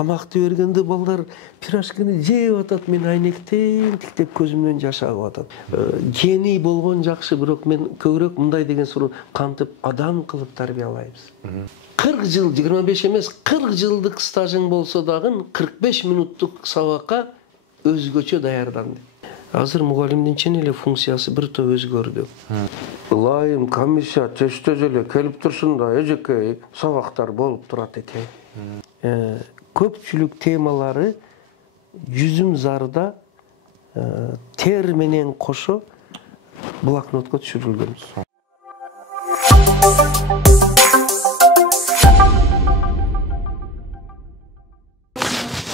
тамакты бергенде балдар пирожкини жеп атат, мен айнектен тиктеп көзүмдөн жаш агып атат. Гений болгон жакшы, бирок мен көбүрөөк мындай деген суроо, кантип адам кылып тарбиялайбыз. 40 жыл, 25 эмес, 40 жылдык стажың болсо дагы 45 минуттук сабакка өзгөчө даярданды. Азыр мугалимдин чын эле функциясы бир топ өзгөрдү. Ылайым комиссия чечтөж эле келип турсун да, эжекей сабактар болуп турат экен. Көпчүлүк темалары жүзүм зарда тер менен кошо блокнотко түшүрүлгөн.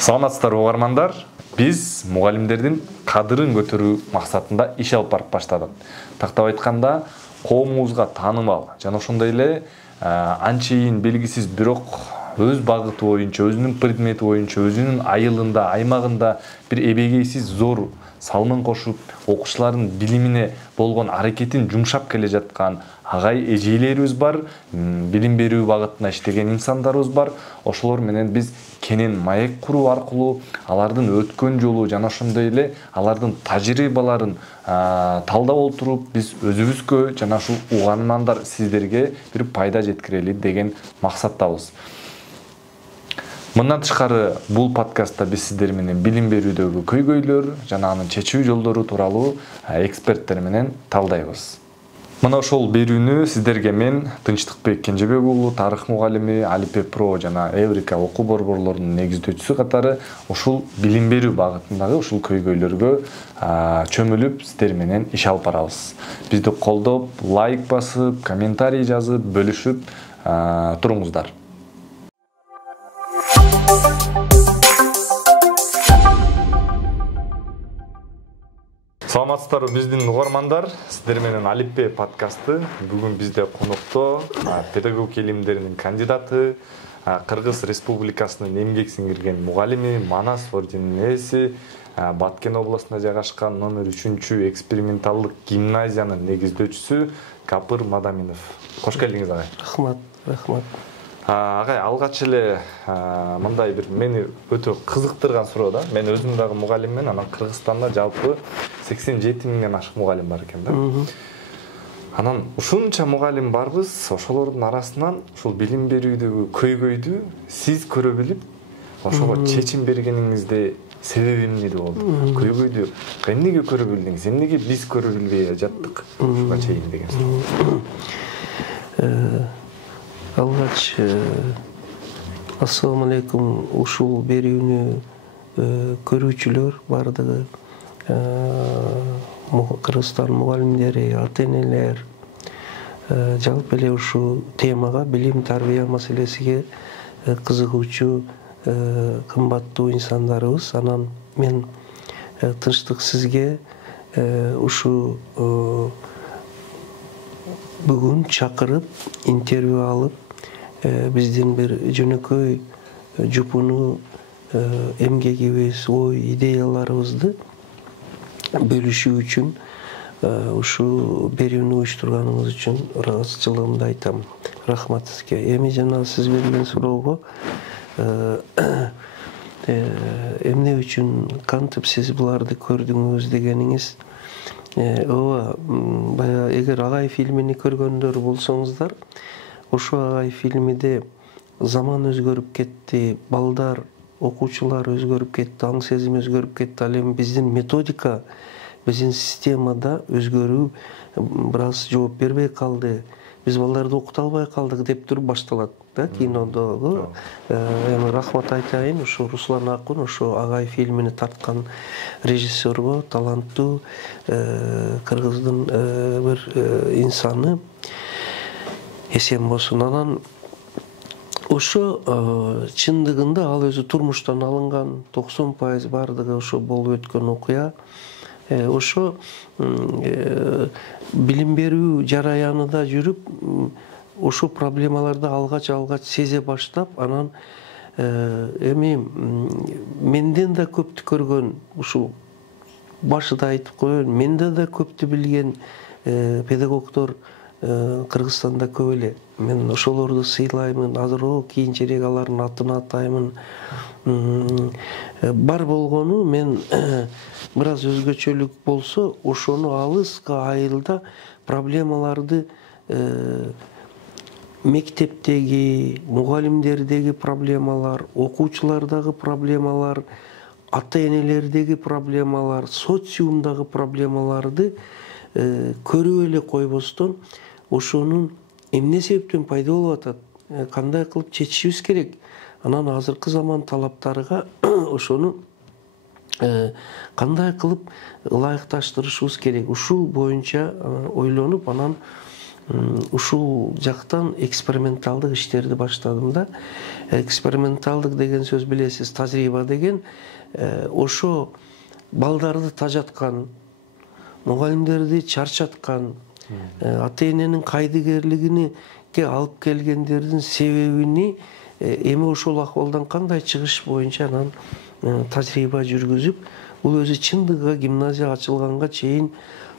Саламатсыздарбы угармандар? Биз мугалимдердин кадырын көтөрүү максатында иш алып барып баштадык. Тактап айтканда, коомубузга таанымал жана ошондой эле анчейин белгисиз, бирок өз багыты боюнча, өзүнүн предмети боюнча, өзүнүн айылында, аймагында бир эбегейсиз зор салмын кошуп, окуучулардын билимине болгон аракетин жумшап келе жаткан агай эжейлерибиз бар, билим берүү багытына иштеген инсандарыбыз бар. Ошолор менен биз кенен маек куруу аркылуу алардын өткөн жолу жана ошондой эле алардын тажрыйбаларын талдап отуруп, биз өзүбүзгө жана ушул угармандар сиздерге бир пайда жеткирели деген максаттабыз. Мындан тышкары бул подкастта биз сиздер менен билим берүүдөгү көйгөйлөр жана анын чечүү жолдору тууралуу эксперттер менен талдайбыз. Мына ошол берүүнү сиздерге мен Тынчтыкбек Кенжебек уулу, тарых мугалими, Алипеп Про жана Эврика окуу борборлорунун негиздөөчүсү катары ушул билим берүү багытындагы ушул көйгөйлөргө чөмүлүп сиздер менен иш алып барабыз. Бизди колдоп, лайк басып, комментарий жазып, бөлүшүп туруңуздар. Саламатсыздарбы биздин угармандар, сиздер менен Алипе подкасты. Бүгүн бизде конокто педагог илимдеринин кандидаты, Кыргыз Республикасынын эмгек сиңирген мугалими, Манас орденинин ээси, Баткен областында жайгашкан номер 3 эксперименталдык гимназиянын негиздөөчүсү Капыр Мадаминов. Кош келдиңиз агай. Рахмат. Агай, алгач эле мындай бир мени өтө кызыктырган суроо да. Мен өзүм дагы мугалиммен, анан Кыргызстанда жалпы 87 миңден ашык мугалим бар экен да. Анан ушунча мугалим барбыз, ошолордун арасынан ушул билим берүүдөгү көйгөйдү сиз көрө билип, ошого чечим бергениңизде себеби эмне болду? Көйгөйдү эмнеге көрө билдиңиз? Эмнеге биз көрө билбей жаттык? Ушуга чейин деген суроо. Алгач, ассаламу алейкум, ушул берүүнү көрүүчүлөр бардыгы, Кыргызстан мугалимдери, ата-энелер, жалпы эле ушул темага, билим тарбия маселесиге кызыгуучу кымбаттуу инсандарыбыз. Анан мен Тынчтык сизге ушу бүгүн чакырып, интервью алып, биздин бир жөнөкөй жупуну эмгегибиз, ой, идеяларыбызды бөлүшүү үчүн ушул берүүнү уюштурганыңыз үчүн ыраазычылыгымды айтам. Рахмат сизге. Эми жана сиз берген суроого эмне үчүн кантип сиз буларды көрдүңүз дегениңиз, ооба, бая эгер Агай фильмини көргөндөр болсоңуздар, ошо Агай фильмиде заман өзгөрүп кетти, балдар, окуучулар өзгөрүп кетти, аң сезим өзгөрүп кетти. Ал эми биздин методика, биздин системада өзгөрүү бир аз жооп бербей калды. Биз балдарды окута албай калдык деп туруп башталат да кинодогу. Эми рахмат айтайын ушу Руслан Акун, ошо Агай фильмини тарткан режиссерго, таланттуу кыргыздын бир инсаны, эсен болсун. Анан ошо чындыгында ал өзү турмуштан алынган, 90% бардыгы ошо болуп өткөн окуя. Ошо билим берүү жараянында жүрүп, ошо проблемаларды алгач сезе баштап, анан эми менден да көптү көргөн, ушул башында айтып коеюн, менде да көптү билген педагогдор Кыргызстанда көп эле. Мен ошолорду сыйлаймын, азырок кийинчерээк алардын атын атаймын. Бар болгону мен бир аз өзгөчөлүк болсо, ошону алыска айылда проблемаларды мектептеги, мугалимдердеги проблемалар, окуучулардагы проблемалар, ата-энелердеги проблемалар, социумдагы проблемаларды көрүп эле койбостон, ошонун эмне себептен пайда болуп атат, кандай кылып чечишибиз керек, анан азыркы заман талаптарыга ошону кандай кылып ылайыкташтырышыбыз керек. Ушул боюнча ойлонуп, анан ушул жактан эксперименталдык иштерди баштадым да. Эксперименталдык деген сөз билесиз, тажрыйба деген ошо балдарды тажаткан, мугалимдерди чарчаткан, ата-эненин кайдыгерлигине алып келгендердин себебини эми ошол акыбалдан кандай чыгыш боюнча анан тажрыйба жүргүзүп, бул өзү чындыгы гимназия ачылганга чейин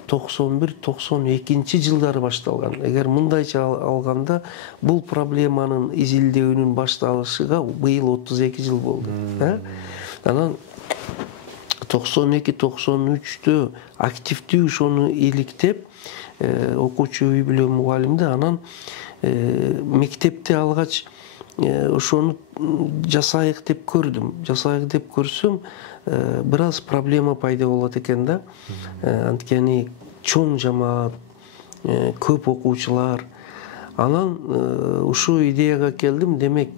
91-92 жылдары башталган. Эгер мындайча алганда, бул проблеманын изилдөөнүн башталышыга быйыл 32 жыл болду. Анан 92-93-тө активдүү ошону иликтеп, окуучу үй бүлө мугалимди, анан мектепте алгач ошону жасайык деп көрдүм. Жасайык деп көрсөм, бир аз проблема пайда болот экен да. Анткени чоң жамаат, көп окуучулар. Анан ушул идеяга келдим. Демек,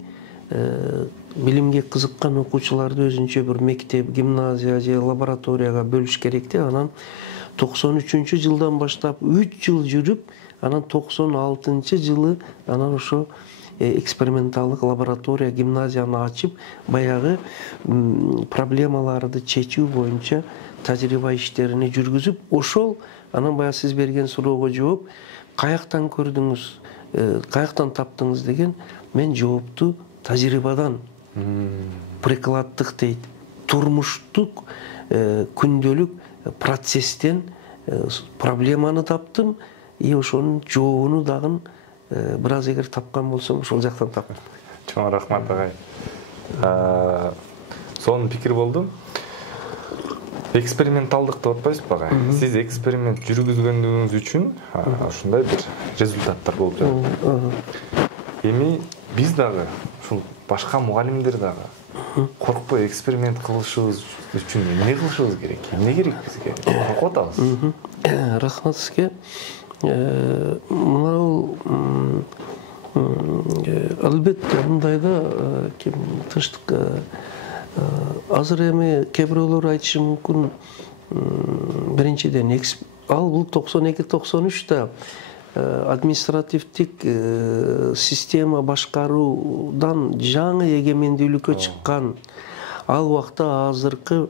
билимге кызыккан окуучуларды өзүнчө бир мектеп, гимназия же лабораторияга бөлүш керек да. Анан 93-жылдан баштап 3 жыл жүрүп, анан 96-жылы анан ошо эксперименталдык лаборатория, гимназияны ачып, баягы проблемаларды чечүү боюнча тажрыйба иштерини жүргүзүп, ошол анан баягы сиз берген суроого жооп, каяктан көрдүңүз, каяктан таптыңыз деген, мен жоопту тажрыйбадан, прикладдык дейт, турмуштук күндөлүк процесстен проблеманы таптым, и ошонун жообуну дагы бир аз эгер тапкан болсом, ошол жактан таптым. Чоң рахмат агай. Сонун пикир болду. Эксперименталдык деп атпайсызбы агай? Сиз эксперимент жүргүзгөндүгүңүз үчүн ушундай бир результаттар болуп жатат. Эми биз дагы, ушул башка мугалимдер дагы коркпой эксперимент кылышыбыз үчүн эмне кылышыбыз керек? Эмне керек бизге? Коркуп атабыз. Рахмат сизге. Мынау албетте мындайда тынчтык азыр эми кээ бирөөлөр айтышы мүмкүн, биринчиден ал бул 92-93-та административдик система башкаруудан жаңы эгемендүүлүккө чыккан. Ал убакта азыркы,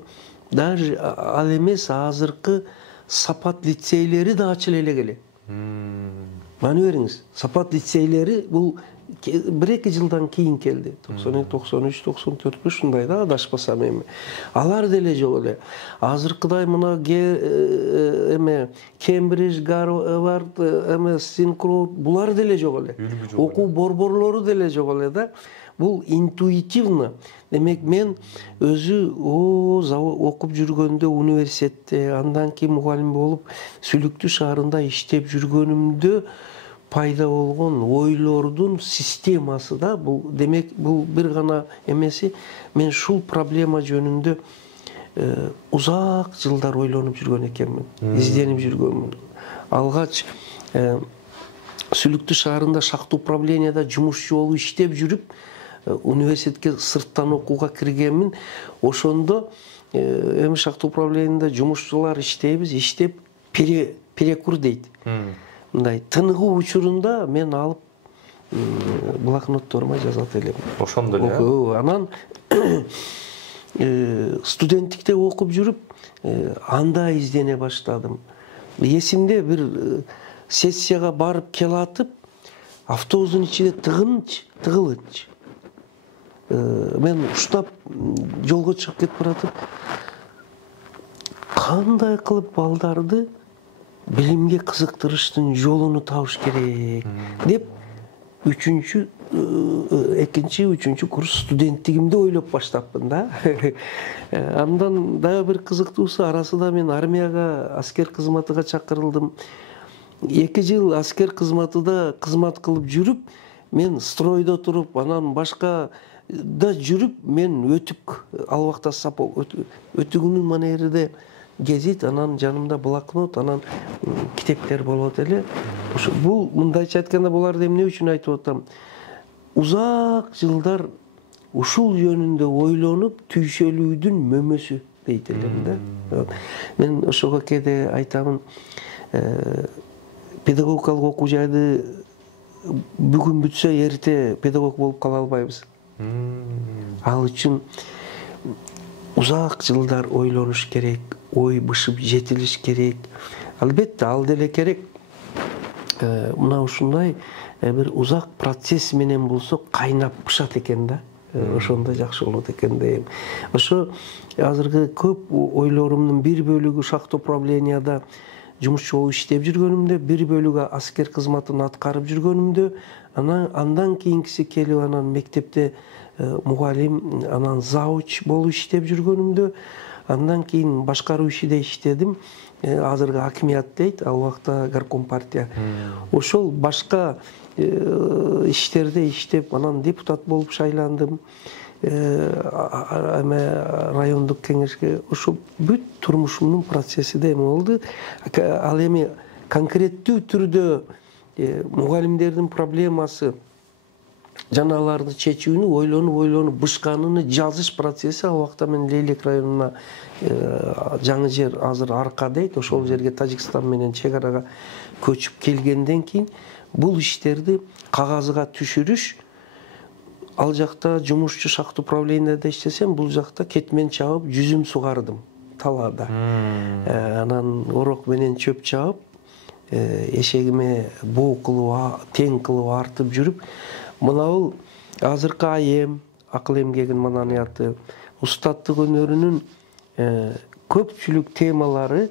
даже ал эмес, азыркы сапат лицейлери да ачыла элек эле. Маны бериңиз, сапат лицейлери бул 1-2 жылдан кийин келди. 92-93-94 ушундай да, адашпасам эми. Алар деле жок эле. Азыркыдай мына эме Кембридж, Гарвард, эме Синкроуд, булар деле жок эле. Окуу борборлору деле жок эле да. Бул интуитивно. Демек, мен өзү окуп жүргөндө университетте, андан кийин мугалим болуп, Сүлүктүү шаарында иштеп жүргөнүмдө пайда болгон ойлордун системасы да. Демек, бул бир гана эмеси, мен шул проблема жөнүндө узак жылдар ойлонуп жүргөн экенмин, изденип жүргөнмүн. Алгач Сүлүктүү шаарында шахта управленияда жумушчу болуп иштеп жүрүп, университетке сырттан окууга киргенмин. Ошондо эми шахта управленияда жумушчулар иштейбиз, иштеп перекур дейт. Мындай тыныгуу учурунда мен алып блокнотторума жазат элем. Ошондо эле. Анан студенттикте окуп жүрүп, анда издене баштадым. Эсимде бир сессияга барып келатып, автобустун ичинде тыгылынч. Мен уштап жолго чыгып кетип баратып, кандай кылып балдарды билимге кызыктырыштын жолуну табыш керек деп экинчи үчүнчү курс студенттигимде ойлоп баштаппын да. Андан дагы бир кызыктуусу арасында мен армияга аскер кызматыга чакырылдым. 2 жыл аскер кызматыда кызмат кылып жүрүп, мен стройдо туруп, анан башка да жүрүп, мен өтүк ал убакта өтүгүнүн манериде гезит, анан жанымда блокнот, анан китептер болот эле. Бул мындайча айтканда буларды эмне үчүн айтып атам? Узак жылдар ушул жөнүндө ойлонуп түйшөлүүдүн мөмөсү дейт элем да. Мен ошого кээде айтамын, педагогикалык окуу жайды бүгүн бүтсө эрте педагог болуп кала албайбыз. Ал үчүн узак жылдар ойлонуш керек, ой бышып жетилиш керек. Албетте ал деле керек. Мына ушундай бир узак процесс менен болсо кайнап пышат экен да. Ошондо жакшы болот экен дейм. Ошо азыркы көп ойлорумдун бир бөлүгү шахтоуправленияда жумушчу болуп иштеп жүргөнүмдө, бир бөлүгү аскер кызматын аткарып жүргөнүмдө, андан кийинкиси келип анан мектепте мугалим, анан завуч болуп иштеп жүргөнүмдө, андан кийин башкаруу ишиде иштедим. Азыркы акимият дейт, ал убакта горком партия. Ошол башка иштерде иштеп, анан депутат болуп шайландым. Райондук кеңешке. Ошо бүт турмушумдун процесси да эме болду. Ал эми конкреттүү түрдө мугалимдердин проблемасы жана аларды чечүүнү ойлонуп бышканын жазыш процесси ал убакта мен Лейлек районуна жаңы жер азыр Арка дейт, ошол жерге Тажикстан менен чек арага көчүп келгенден кийин бул иштерди кагазга түшүрүш, ал жакта жумушчу шахта управленияда иштесем, бул жакта кетмен чабып жүзүм сугардым талаада. Анан орок менен чөп чабып, эшегиме боо кылып, тең кылып артып жүрүп, мынабул азыркы айым, акыл эмгегин маданияты, устаттык өнөрүнүн көпчүлүк темалары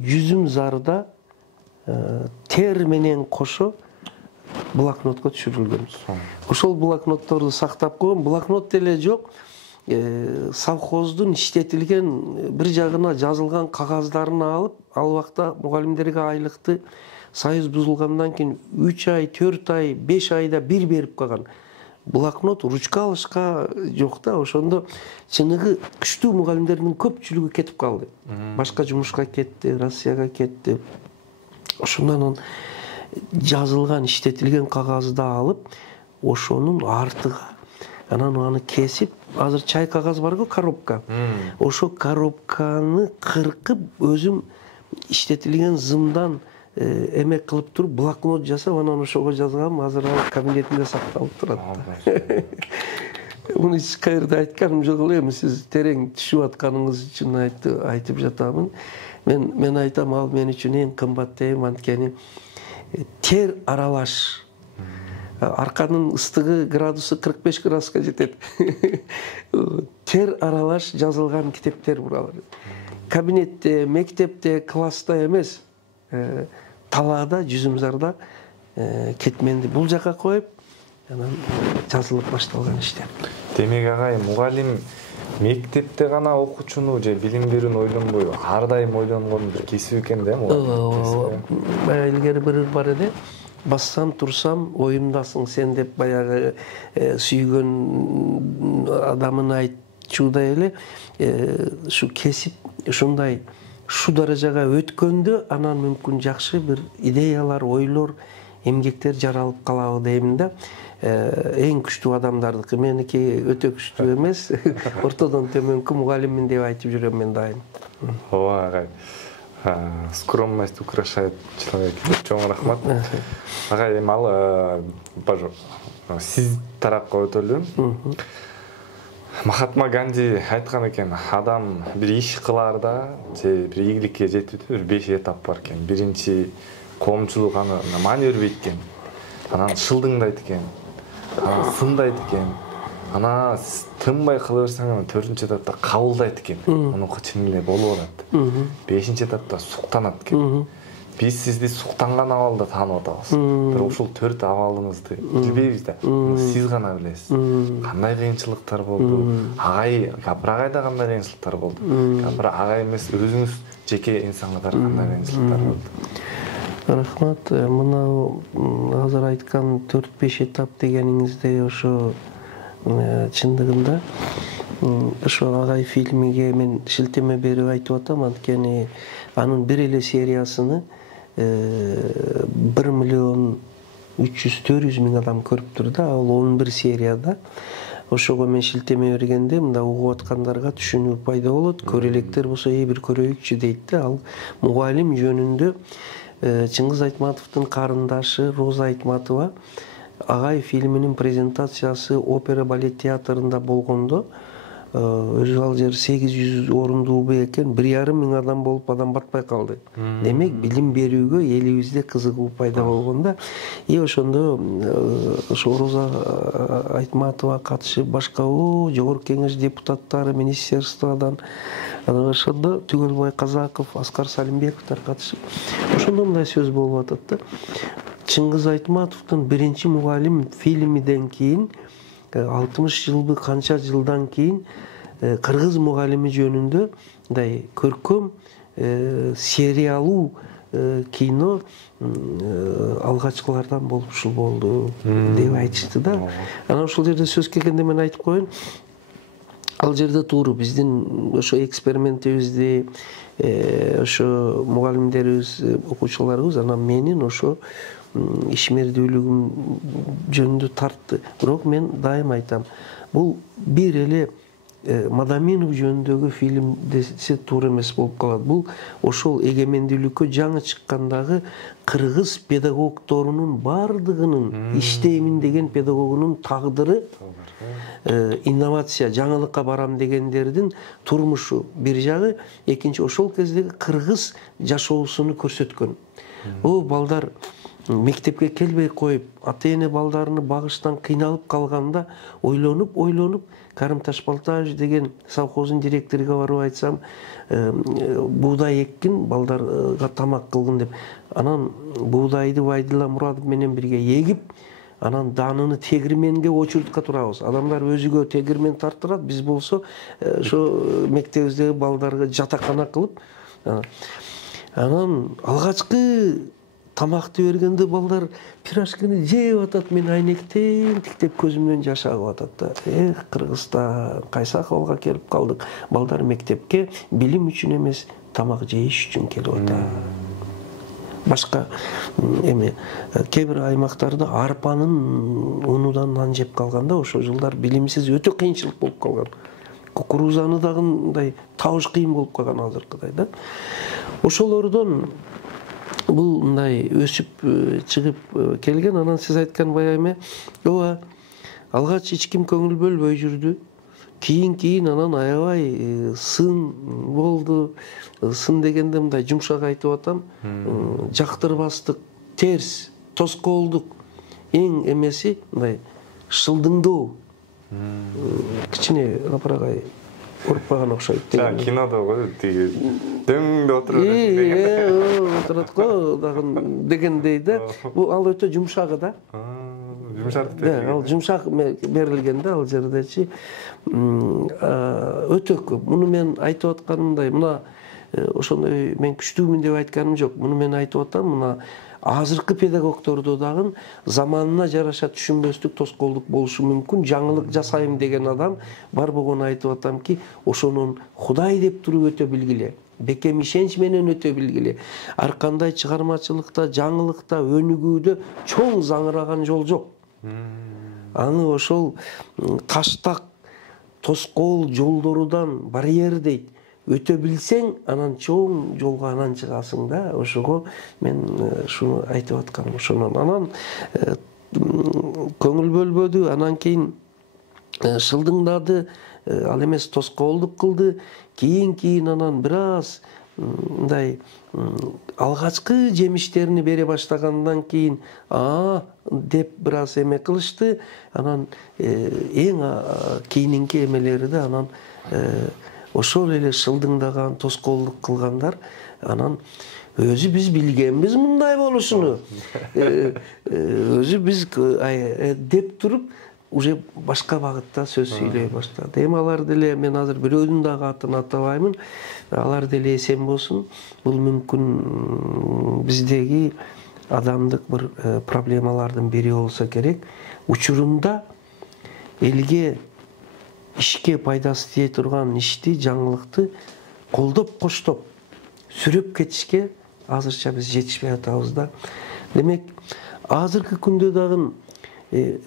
жүзүм зарда тер менен кошо блокнотко түшүрүлгөн. Ошол блокнотторду сактап койгон, блокнот деле жок, совхоздун иштетилген бир жагына жазылган кагаздарын алып, ал убакта мугалимдерге айлыкты союз бузулгандан кийин 3 ай, 4 ай, 5 айда бир берип койгон. Блокнот ручка алышка жок да, ошондо чыныгы күчтүү мугалимдердин көпчүлүгү кетип калды. Башка жумушка кетти, Россияга кетти. Ошондон жазылган, иштетилген кагазды алып, ошонун артыга анан аны кесип, азыр чай кагаз барго, коробка. Ошо коробканы кыркып, өзүм иштетилген зымдан эме кылып туруп, блокнот жасап, анан ошого жазгам, азыр ал кабинетинде сакталып турат. Муну эч каерде айтканым жок эле, эми сиз терең түшүп атканыңыз үчүн айтып жатамын. Мен айтам, ал мен үчүн эң кымбат дейм, анткени тер аралаш. Арканын ыстыгы градусы 45 градуска жетет. Тер аралаш жазылган китептер буралар. Кабинетте, мектепте, класста эмес, талаада, жүзүмзарда кетменди бул жака коюп, анан жазылып башталган иштер. Демек агай, мугалим мектепте гана окуучуну же билим берүүнү ойлонбой, ар дайым ойлонгон бир кесип экен да мугалим. Баягы илгери бир бар эди. Бассам турсам оюмдасың сен деп баягы сүйгөн адамын айтчудай эле, ушу кесип ушундай шу даражага өткөндө анан мүмкүн жакшы бир идеялар, ойлор, эмгектер жаралып калабы дейм да. Эң күчтүү адамдардыкы, меники өтө күчтүү эмес, ортодон төмөнкү мугалиммин деп айтып жүрөм мен дайым. Ооба агай. Скромность украшает человека. Чоң рахмат. Агай, эми ал сиз тарапка өтөлү. Махатма Ганди айткан экен, адам бир иш кылаарда же бир ийгиликке жетүүдө 5 этап бар экен. Биринчи коомчулук аны маани бербейт экен. Анан шылдыңдайт экен. Анан сындайт экен. Ана тынбай кыла берсең, 4-нчи этапта кабылдайт экен. Мунуку чын эле болуп атат. 5-нчи этапта суктанат экен. биз сизди суктанган абалда таанып атабыз. Бирок ушул 4 абалыңызды билбейбиз да. Сиз гана билесиз. Кандай кыйынчылыктар болду? Агай, Капыр агайда кандай кыйынчылыктар болду? Капыр агай эмес, өзүңүз жеке инсан катары кандай кыйынчылыктар болду? Рахмат. Мына азыр айткан 4-5 этап дегениңизде ошо чындыгында ошо агай фильмиге мен шилтеме берип айтып атам, анткени анын бир эле сериясыны 1 миллион 300-400 миң адам көрүптүр да, ал 11 серияда. Ошого мен шилтеме бергенде мында угуп аткандарга түшүнүү пайда болот. Көрө болсо бир көрөйүкчү дейт да. Ал мугалим жөнүндө Чыңгыз Айтматовдун карындашы Роза Айтматова агай фильминин презентациясы опера балет театрында болгондо өзү ал жер 800 орундуу экен, 1,5 миң адам болуп адам батпай калды. Демек билим берүүгө элибизде кызыгуу пайда болгон да. Ошондо ошо Роза Айтматова катышып, башка жогорку кеңеш депутаттары, министерстводан ошондо Түгөлбай Казаков, Аскар Салимбековдор катышып, ошондо мындай сөз болуп атат да. Чыңгыз Айтматовдун биринчи мугалим фильмиден кийин 60 жылбы канча жылдан кийин кыргыз мугалими жөнүндө мындай көркөм сериалуу кино алгачкылардан болуп ушул болду деп айтышты да. Анан ушул жерде сөз келгенде мен айтып коеюн, ал жерде туура биздин ошо экспериментибизди ошо мугалимдерибиз, окуучуларыбыз анан менин ошо ишмердүүлүгүм жөнүндө тартты. Бирок мен дайым айтам, бул бир эле Мадаминов жөнүндөгү фильм десе туура эмес болуп калат. Бул ошол эгемендүүлүккө жаңы чыккандагы кыргыз педагогдорунун бардыгынын иштеймин деген педагогунун тагдыры, инновация, жаңылыкка барам дегендердин турмушу бир жагы, экинчи ошол кездеги кыргыз жашоосуну көрсөткөн. Балдар мектепке келбей коюп, ата-эне балдарыны багыштан кыйналып калганда ойлонуп Карим Ташбалтаевич деген совхоздун директоруга барып айтсам, буудай эккин, балдарга тамак кылгын деп. Анан буудайды Байдыла Мурадов менен бирге эгип, анан даныны тегирменге очередька турабыз. Адамдар өзүгө тегирмен тартырат, биз болсо ошо мектебиздеги балдарга жатакана кылып, анан алгачкы тамакты бергенде балдар пирожкини жеп атат, мен айнектен тиктеп көзүмдөн жаш агып атат да. Кыргызстан кайсы акыбалга келип калдык? Балдар мектепке билим үчүн эмес, тамак жейиш үчүн келип атат. Башка эме кээ бир аймактарда арпанын унудан нан жеп калганда, ошол жылдар билимсиз өтө кыйынчылык болуп калган. Кукурузаны дагы мындай табыш кыйын болуп калган азыркыдай да. Ошолордон бул мындай өсүп чыгып келген. Анан сиз айткан баягы эме, ооба, алгач эч ким көңүл бөлбөй жүрдү. Кийин анан аябай сын болду. Сын дегенде мындай жумшак айтып атам, жактырбастык, терс, тоскоолдук. Эң эмеси мындай шылдыңдоо. Кичине апарагай уруп калган окшойт деген. Кинодо го тиги дөңдө отуруп отурат го дегендей да. Бул ал өтө жумшагы да. Жумшак да, ал жумшак берилген да, ал жердечи өтө көп. Муну мен айтып атканымдай, мына ошондой мен күчтүүмүн деп айтканым жок. Муну мен айтып атам, мына азыркы педагогдордо дагы заманына жараша түшүнбөстүк, тоскоолдук болушу мүмкүн. Жаңылык жасайм деген адам бар болгону айтып атамки, ошонун Кудай деп туруп өтө билгиле. Бекем ишенч менен өтө билгиле. Ар кандай чыгармачылыкта, жаңылыкта, өнүгүүдө чоң заңыраган жол жок. Аны ошол таштак, тоскоол жолдорудан барьердейт өтө билсең, анан чоң жолго анан чыгасың да. Ошого мен шуну айтып атканым. Ошонун анан көңүл бөлбөдү, анан кийин шылдыңдады, ал эмес тоскоолдук кылды. Кийин анан бир аз мындай алгачкы жемиштерин бере баштагандан кийин деп бир аз эме кылышты. Анан эң кийинки эмелери да анан ошол эле шылдыңдаган, тоскоолдук кылгандар анан Өзү биз билгенбиз мындай болушуну. Өзү биз деп туруп уже башка багытта сөз сүйлөй баштады. Эми алар деле, мен азыр бирөөнүн дагы атын атабаймын, алар деле эсен болсун. Бул мүмкүн биздеги адамдык бир проблемалардын бири болсо керек. Учурунда элге ишке пайдасы тие турган ишти, жаңылыкты колдоп коштоп сүрөп кетишке азырча биз жетишпей атабыз да. Демек, азыркы күндө дагы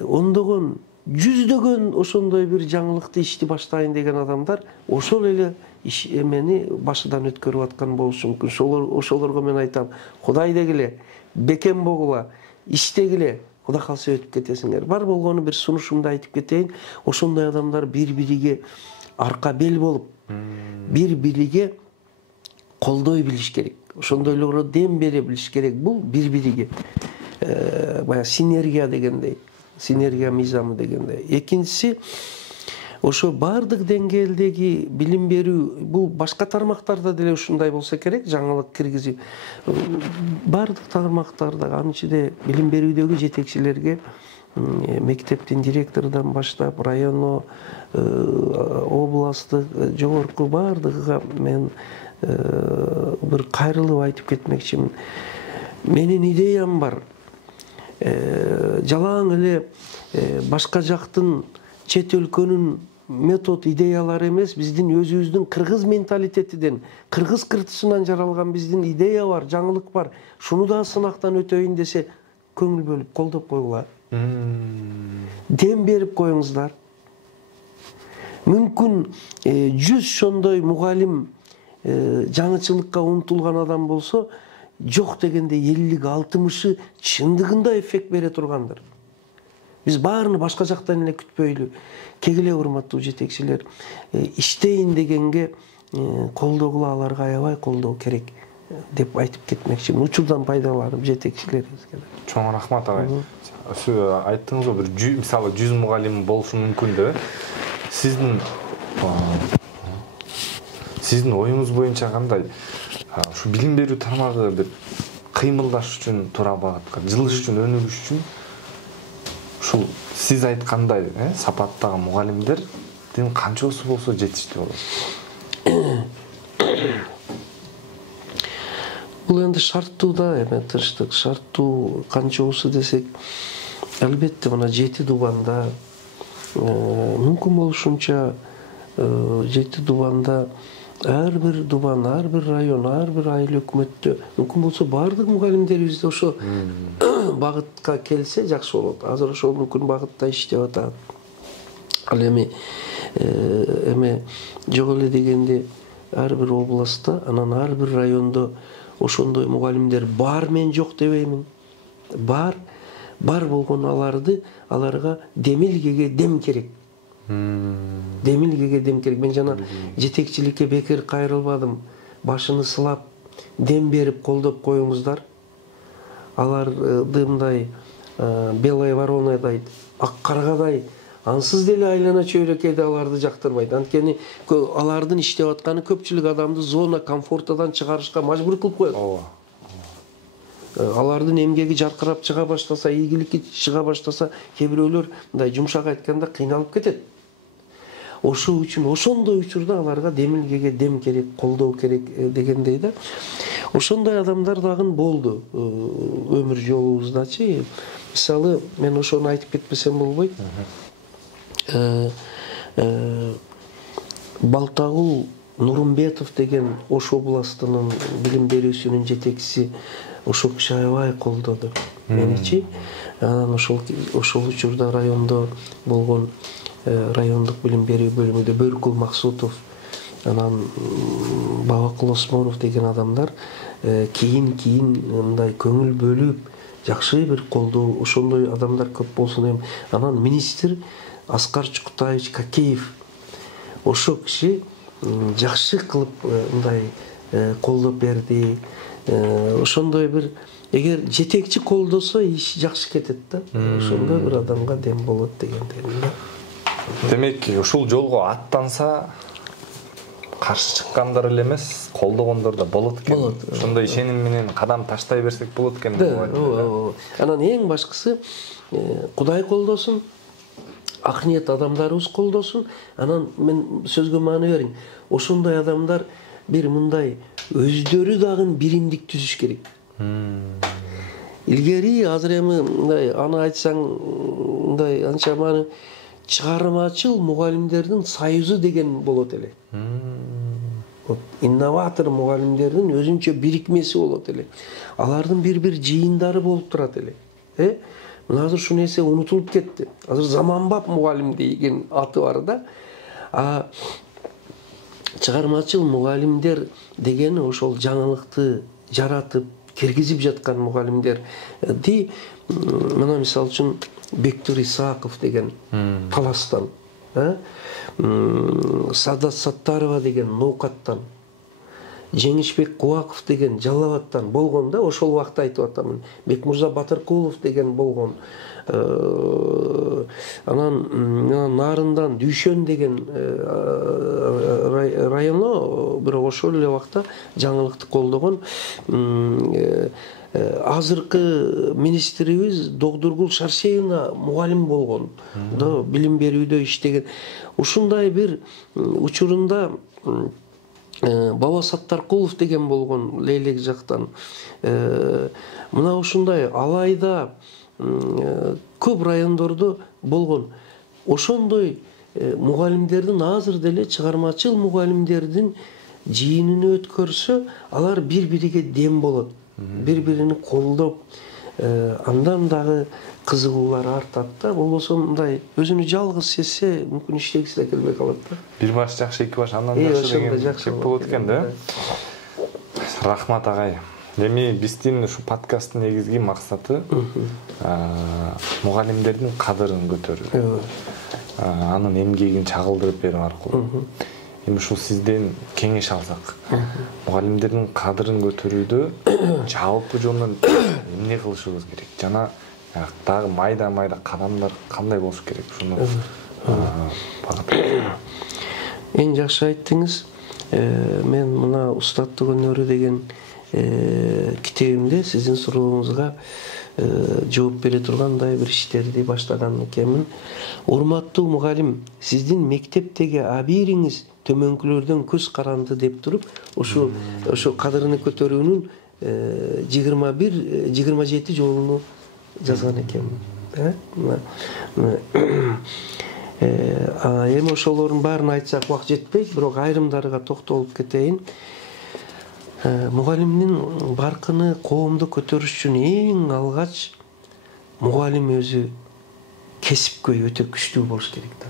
ондогон, жүздөгөн ошондой бир жаңылыкты ишти баштайын деген адамдар ошол эле иш эмени башынан өткөрүп аткан болушу мүмкүн. Ошолорго мен айтам, Кудай дегиле, бекем болгула, иштегиле, Кудай калса өтүп кетесиңер. Бар болгону бир сунушумду айтып кетейин. Ошондой адамдар бири-бириге арка бел болуп, бири-бириге колдой билиш керек. Ошондойлорго дем бере билиш керек. Бул бири-бириге баягы синергия дегендей, синергия мыйзамы дегендей. Экинчиси, ошо бардык деңгээлдеги билим берүү, бул башка тармактарда деле ушундай болсо керек, жаңылык киргизип. Бардык тармактарда, анын ичинде билим берүүдөгү жетекчилерге, мектептин директорунан баштап, районо, областтык, жогорку бардыгыга мен бир кайрылып айтып кетмекчимин. Менин идеям бар. Жалаң эле башка жактын, чет өлкөнүн метод идеялары эмес, биздин өзүбүздүн кыргыз менталитетиден, кыргыз кыртысынан жаралган биздин идея бар, жаңылык бар. Шуну да сынактан өтөйүн десе, көңүл бөлүп колдоп койгула. Дем берип коюңуздар. Мүмкүн 100 ошондой мугалим жаңычылыкка умтулган адам болсо, жок дегенде 50-60 чындыгында эффект бере тургандыр. Биз баарыны башка жактан эле күтпөйлү. Кегиле, урматтуу жетекчилер, иштейин дегенге колдогула, аларга аябай колдоо керек деп айтып кетмекчимин. Учурдан пайдаланып жетекчилерибизге. Чоң рахмат агай. Айттыңыз го, бир мисалы 100 мугалим болушу мүмкүн деп. Сиздин оюңуз боюнча кандай? Ушу билим берүү тармагы бир кыймылдаш үчүн, туура багытка жылыш үчүн, өнүгүш үчүн ушул сиз айткандай сапаттагы мугалимдердин канчасы болсо жетиштүү болот? Бул энди шарттуу да, эме тынчтык шарттуу канчасы десек, албетте мына 7 дубанда мүмкүн болушунча 7 дубанда ар бир дубан, ар бир район, ар бир айыл өкмөттө мүмкүн болсо бардык мугалимдерибизде ошо багытка келсе жакшы болот. Азыр ошол мүмкүн багытта иштеп атат. Ал эми жок эле дегенде ар бир областта, анан ар бир райондо ошондой мугалимдер бар, мен жок дебеймин. Бар болгону аларга демилгеге дем керек. Демилгеге дем керек. Мен жана жетекчиликке бекер кайрылбадым. Башыны сылап, дем берип колдоп коюңуздар. Аларды мындай белая воронадай, ак каргадай ансыз деле айлана чөйрөкөйдө аларды жактырбайт. Анткени алардын иштеп атканы көпчүлүк адамды зона комфортадан чыгарышка мажбур кылып коет. Алардын эмгеги жаркырап чыга баштаса, ийгиликки чыга баштаса, кээ бирөөлөр мындай жумшак айтканда кыйналып кетет. Ошол үчүн ошондой учурда аларга демилгеге дем керек, колдоо керек дегендей да. Ошондой адамдар дагы болду өмүр жолубуздачы. Мисалы, мен ошону айтып кетпесем болбойт. Балтагул Нурумбетов деген Ош областынын билим берүүсүнүн жетекчиси ошол киши аябай колдоду меничи. Анан ошол учурда райондо болгон райондук билим берүү бөлүмүндө Бөркул Максутов, анан Бабакул Осмонов деген адамдар кийин мындай көңүл бөлүп, жакшы бир колдоо, ошондой адамдар көп болсун эми. Анан министр Аскар Чукутаевич Какеев, ошол киши жакшы кылып мындай колдоп берди. Ошондой бир, эгер жетекчи колдосо иш жакшы кетет да. Ошондой бир адамга дем болот дегендей. Демек, ушул жолго аттанса каршы чыккандар эле эмес, колдогондор да болот экен. Болот. Ошондой ишеним менен кадам таштай берсек болот экен. Анан эң башкысы Кудай колдосун, ак ниет адамдарыбыз колдосун. Анан мен сөзгө маани берейин. Ошондой адамдар бир мындай өздөрү дагы биримдик түзүш керек. Илгери азыр эми мындай аны айтсаң мындай анча маани чыгармачыл мугалимдердин союзу деген болот эле. Инноватор мугалимдердин өзүнчө бирикмеси болот эле. Алардын бир жыйындары болуп турат эле. Мына азыр ушул нерсе унутулуп кетти. Азыр заманбап мугалим деген аты бар да. Чыгармачыл мугалимдер дегени ошол жаңылыкты жаратып, киргизип жаткан мугалимдерди, мына мисалы үчүн Бектур Исаков деген Таластан, Садат Саттарова деген Ноокаттан, Жеңишбек Кубаков деген Жалал-Абадтан болгон да, ошол убакта айтып атамын. Бекмурза Батыркулов деген болгон. Анан Нарындан Дүйшөн деген району, бирок ошол эле убакта жаңылыкты колдогон азыркы министрибиз Догдургул Шаршеевна мугалим болгон. Билим берүүдө иштеген. Ушундай бир учурунда Баба Саттаркулов деген болгон Лейлек жактан. Мына ушундай алайда көп райондордо болгон. Ошондой мугалимдердин азыр деле чыгармачыл мугалимдердин жыйынын өткөрсө, алар бири-бириге дем болот. Бири-бирини колдоп, андан дагы кызыгуулар артат да. Болбосо мындай өзүнү жалгыз сезсе, мүмкүн иштегиси да келбей калат да. Бир баш жакшы, эки баш андан жакшы деген чек болот экен да. Рахмат агай. Эми биздин ушу подкасттын негизги максаты мугалимдердин кадырын көтөрүү. Анын эмгегин чагылдырып берүү аркылуу. Эми ушул сизден кеңеш алсак, мугалимдердин кадырын көтөрүүдө жалпы жонунан эмне кылышыбыз керек? Жана дагы майда кадамдар кандай болуш керек? Ушуну эң жакшы айттыңыз. Мен мына Устаттык өнөрү деген китебимде сиздин сурооңузга жооп бере тургандай бир иштерди баштаган экенмин. Урматтуу мугалим, сиздин мектептеги абийириңиз төмөнкүлөрдөн көз каранды деп туруп, ошо кадырын көтөрүүнүн 21-27 жолуну жазган экенмин. Эми ошолордун баарын айтсак убакыт жетпейт, бирок айрымдарыга токтолуп кетейин. Мугалимдин баркыны, коомду көтөрүш үчүн эң алгач мугалим өзү кесипкөй өтө күчтүү болуш керек да.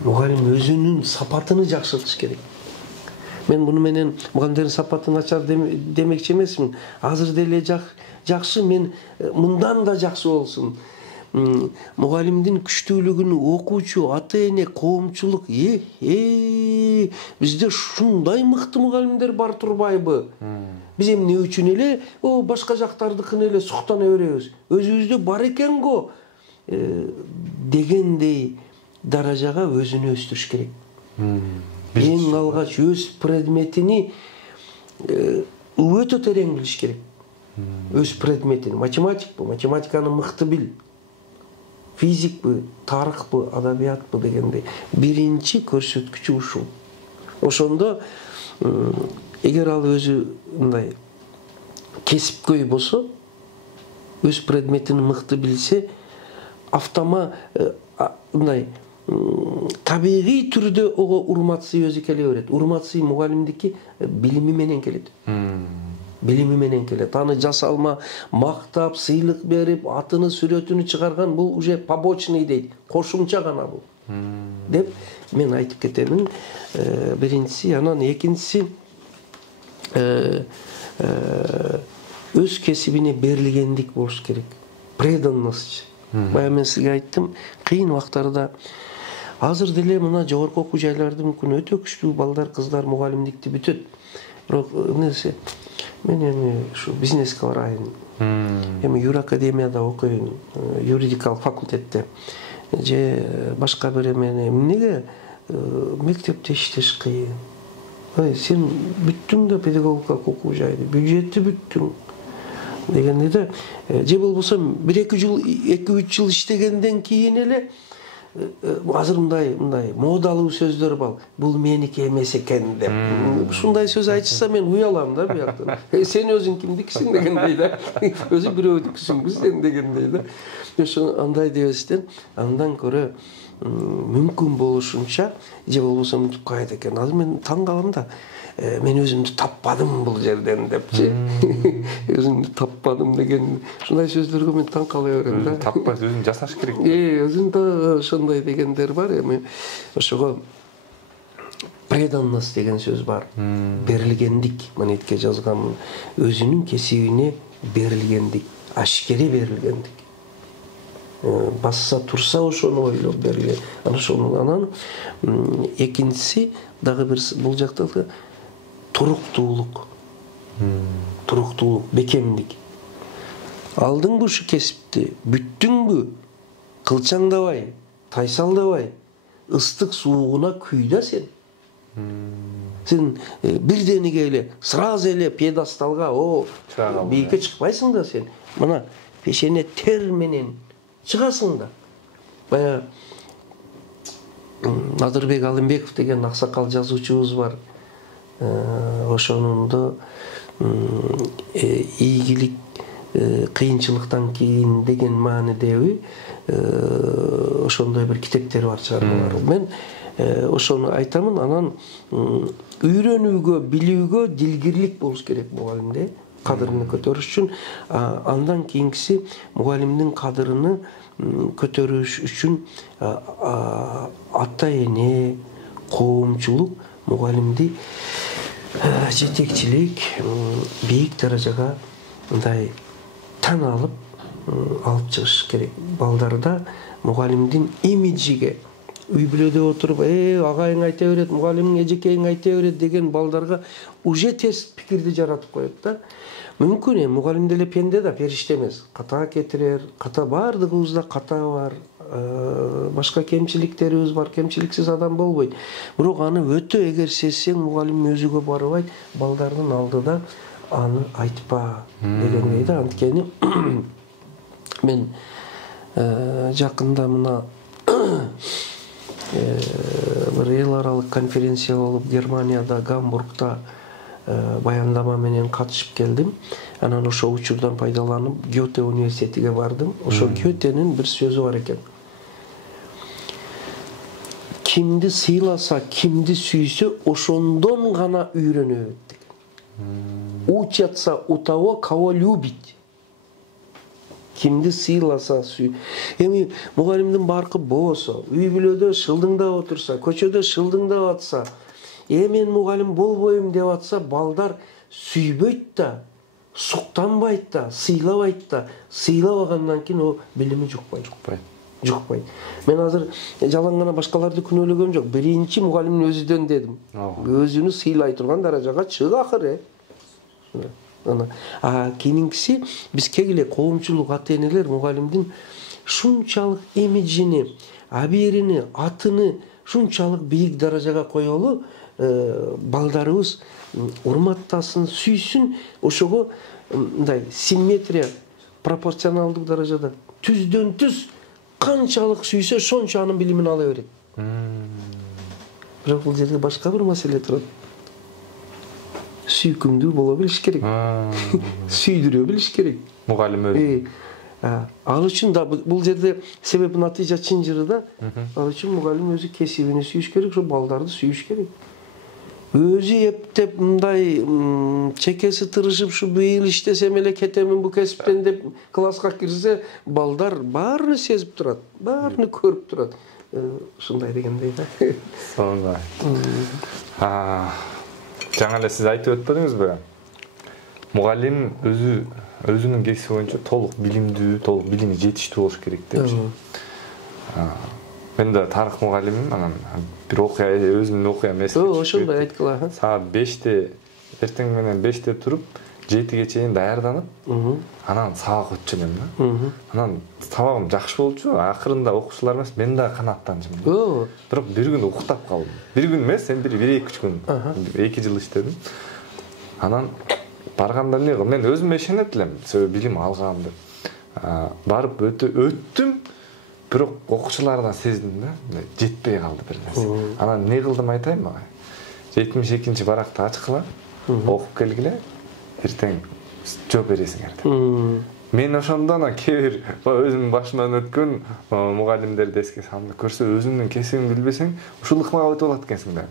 Мугалим өзүнүн сапатыны жакшыртыш керек. Мен буну менен мугалимдердин сапаты начар демекчи эмесмин. Азыр деле жакшы, мен мындан да жакшы болсун. Мугалимдин күчтүүлүгүн окуучу, ата-эне, коомчулук, бизде ушундай мыкты мугалимдер бар турбайбы? Биз эмне үчүн эле башка жактардыкын эле суктана беребиз? Өзүбүздө бар экен го дегендей даражага өзүнү өстүрүш керек. Эң алгач өз предметини өтө терең билиш керек. Өз предметини, математиканы мыкты бил. Физикпы, тарыхпы, адабиятпы дегендей биринчи көрсөткүчү ушул. Ошондо эгер ал өзү мындай кесипкөй болсо, өз предметин мыкты билсе, мындай табигый түрдө ого урматсый өзү келе берет. Урматсый мугалимдики билими менен келет. Билими менен келет. Аны жасалма, мактап, сыйлык берип, атыны, сүрөтүнү чыгарган бул уже побочный дейт. Кошумча гана бул. Деп мен айтып кетемин. Биринчиси, анан экинчиси өз кесибине берилгендик болуш керек. Преданность. Бая мен сизге айттым, кыйын убактарда азыр деле мына жогорку окуу жайларда мүмкүн өтө күчтүү балдар, кыздар мугалимдикти бүтөт. Бирок эмнеси мен эми ушу бизнеске барайын. Эми юракадемияда окуйм, юридикалык факультетте. Же башка бир эмнеге мектепте иштеш кыйын. Sen büttün de pedagogika okуу jайды, бюджетти büttün дегенде да, же болбосо 1-2 жыл, 2-3 жыл иштегенден кийин эле азыр мындай модалуу сөздөр бар. Бул меники эмес экен деп. Ушундай сөз айтышса мен уялам да бияктан. Сен өзүң кимдиксиң дегендей да. Өзү бирөөдүксүңбү сен дегендей да. Ошо андай дебестен андан көрө мүмкүн болушунча же болбосо мынтип коет экен. Азыр мен таң калам да. Мен өзүмдү таппадым бул жерден депчи. Өзүмдү таппадым деген ушундай сөздөргө мен таң кала берем да. Таппай өзүң жасаш керек. Өзүң да ошондой дегендер бар. Эми ошого преданность деген сөз бар. Берилгендик. Манетке жазгам өзүнүн кесибине берилгендик, ашкери берилгендик. Басса турса ошону ойлоп берилген. Анан экинчиси дагы бир бул жакта туруктуулук. Туруктуулук, бекемдик. Алдыңбы ушу кесипти, бүттүңбү, кылчаңдабай, тайсалдабай, ыстык суугуна күйдө сен. Сен бирдениге эле, сразу эле пьедесталга, бийикке чыкпайсың да сен. Мына пешене тер менен чыгасың да. Бая Надырбек Алымбеков деген аксакал жазуучубуз бар. Ошонунда ийгилик кыйынчылыктан кийин деген маанидеби ошондой бир китептери бар, чыгармалар. Мен ошону айтамын. Анан үйрөнүүгө, билүүгө дилгирлик болуш керек мугалимде, кадырын көтөрүш үчүн. Андан кийинкиси мугалимдин кадырын көтөрүш үчүн ата эне, коомчулук мугалимди жетекчилик бийик даражага мындай тан алып чыгыш керек. Балдарда мугалимдин имиджиге үй бүлөдө отуруп, агайың айта берет, мугалимиң, эжекейиң айта берет деген балдарга уже терс пикирди жаратып коет да. Мүмкүн мугалим деле пенде да, периште эмес. Ката кетирер, ката бардыгыбызда ката бар. Башка кемчиликтерибиз бар, кемчиликсиз адам болбойт. Бирок аны өтө эгер сезсең, мугалим өзүгө барбайт, балдардын алдыда аны айтпа дегендей да. Анткени мен жакында мына бир эл аралык конференция болуп Германияда, Гамбургда баяндама менен катышып келдим. Анан ошо учурдан пайдаланып Гёте университетиге бардым. Ошо Гётенин бир сөзү бар экен. Кимди сыйласа, кимди сүйсө, ошондон гана үйрөнөт деген. Учатся у того, кого любить. Кимди сыйласа, эми мугалимдин баркы болсо, үй бүлөдө шылдыңдап отурса, көчөдө шылдыңдап атса, мен мугалим болбойм деп атса, балдар сүйбөйт да, суктанбайт да, сыйлабайт да. Сыйлабагандан кийин о билими жукпайт. Мен азыр жалаң гана башкаларды күнөөлөгөм жок. Биринчи мугалимдин өзүдөн дедим. Өзүнү сыйлай турган даражага чыг акыры. Кийинкиси биз кегиле коомчулук, ата-энелер мугалимдин шунчалык имиджини, абийирини, атыны шунчалык бийик даражага коелу, балдарыбыз урматтасын, сүйсүн. Ошого мындай симметрия, пропорционалдык даражада түздөн түз канчалык сүйсө, ошончо анын билимин ала берет. Бирок бул жерде башка бир маселе турат. Сүйкүмдүү боло билиш керек. Сүйдүрө билиш керек. Мугалим өзү. Ал үчүн да бул жерде себеп натыйжа чынжыры да. Ал үчүн мугалим өзү кесибини сүйүш керек, ошо балдарды сүйүш керек. Өзү эптеп мындай чекеси тырышып, шу быйыл иштесем эле кетемин бу кесиптен деп класска кирсе, балдар баарыны сезип турат, баарыны көрүп турат. Ушундай дегендей да. Сонда. Жаңа эле сиз айтып өтпөдүңүзбү? Мугалим өзүнүн кесиби боюнча толук билимдүү, толук билими жетиштүү болуш керек депчи. Мен да тарых мугалимим, анан бир окуя, өзүмдүн окуям эске түшүп. Ошондой айткыла. Саат 5-те, эртең менен 5-те туруп, 7ге чейин даярданып, анан сабак өтчү элем да. Анан сабагым жакшы болчу, акырында окуучулар эмес, мен да канааттанчым. Бирок бир күн уктап калдым. Бир күн эмес, мен 1-2 күн, 2 жыл иштедим. Анан барганда мен өзүмө ишенет элем, себеби билим алгам деп. Барып өттүм, бирок окуучулардан сездим да, жетпей калды бир нерсе. Анан эмне кылдым айтайын мага? 72-нчи баракты ачкыла, окуп келгиле, эртең жооп бересиңер деп. Мен ошондон кээ бир өзүмдүн башымдан өткөн мугалимдерди эске салып көрсө, өзүңдүн кесибиңди билбесең, ушул ыкмага өтүп алат экенсиң да.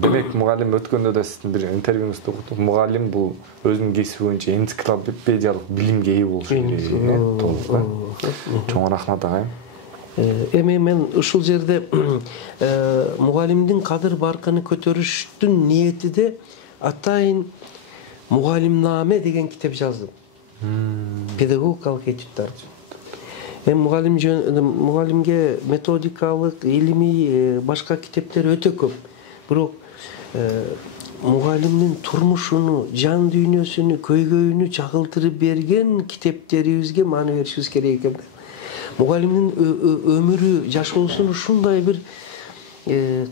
Демек, мугалим өткөндө да сиздин бир интервьюңузду уктук. Мугалим бул өзүнүн кесиби боюнча энциклопедиялык билимге ээ болуш керек. Чоң рахмат агайым. Эми мен ушул жерде мугалимдин кадыр баркыны көтөрүштүн ниетиде атайын мугалимнаме деген китеп жаздым. Педагогикалык этюдтар. Мугалимге методикалык, илимий башка китептер өтө көп. Бирок мугалимдин турмушуну, жан дүйнөсүнү, көйгөйүнү чагылтырып берген китептерибизге маани беришибиз керек экен. Мугалимдин өмүрү, жашоосун ушундай бир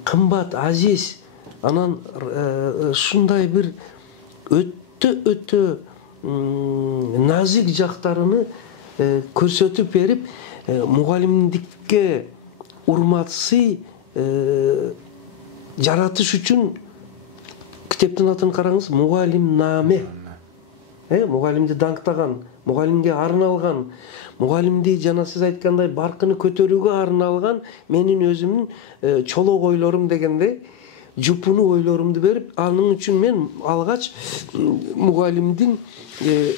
кымбат, азиз, анан ушундай бир өтө назик жактарыны көрсөтүп берип, мугалимдикке урматсый жаратыш үчүн китептин атын караңыз, мугалимнаме. Мугалимди даңктаган, мугалимге арналган, мугалимди жана сиз айткандай баркыны көтөрүүгө арналган менин өзүмдүн чолок ойлорум дегенде жупуну ойлорумду берип, анын үчүн мен алгач мугалимдин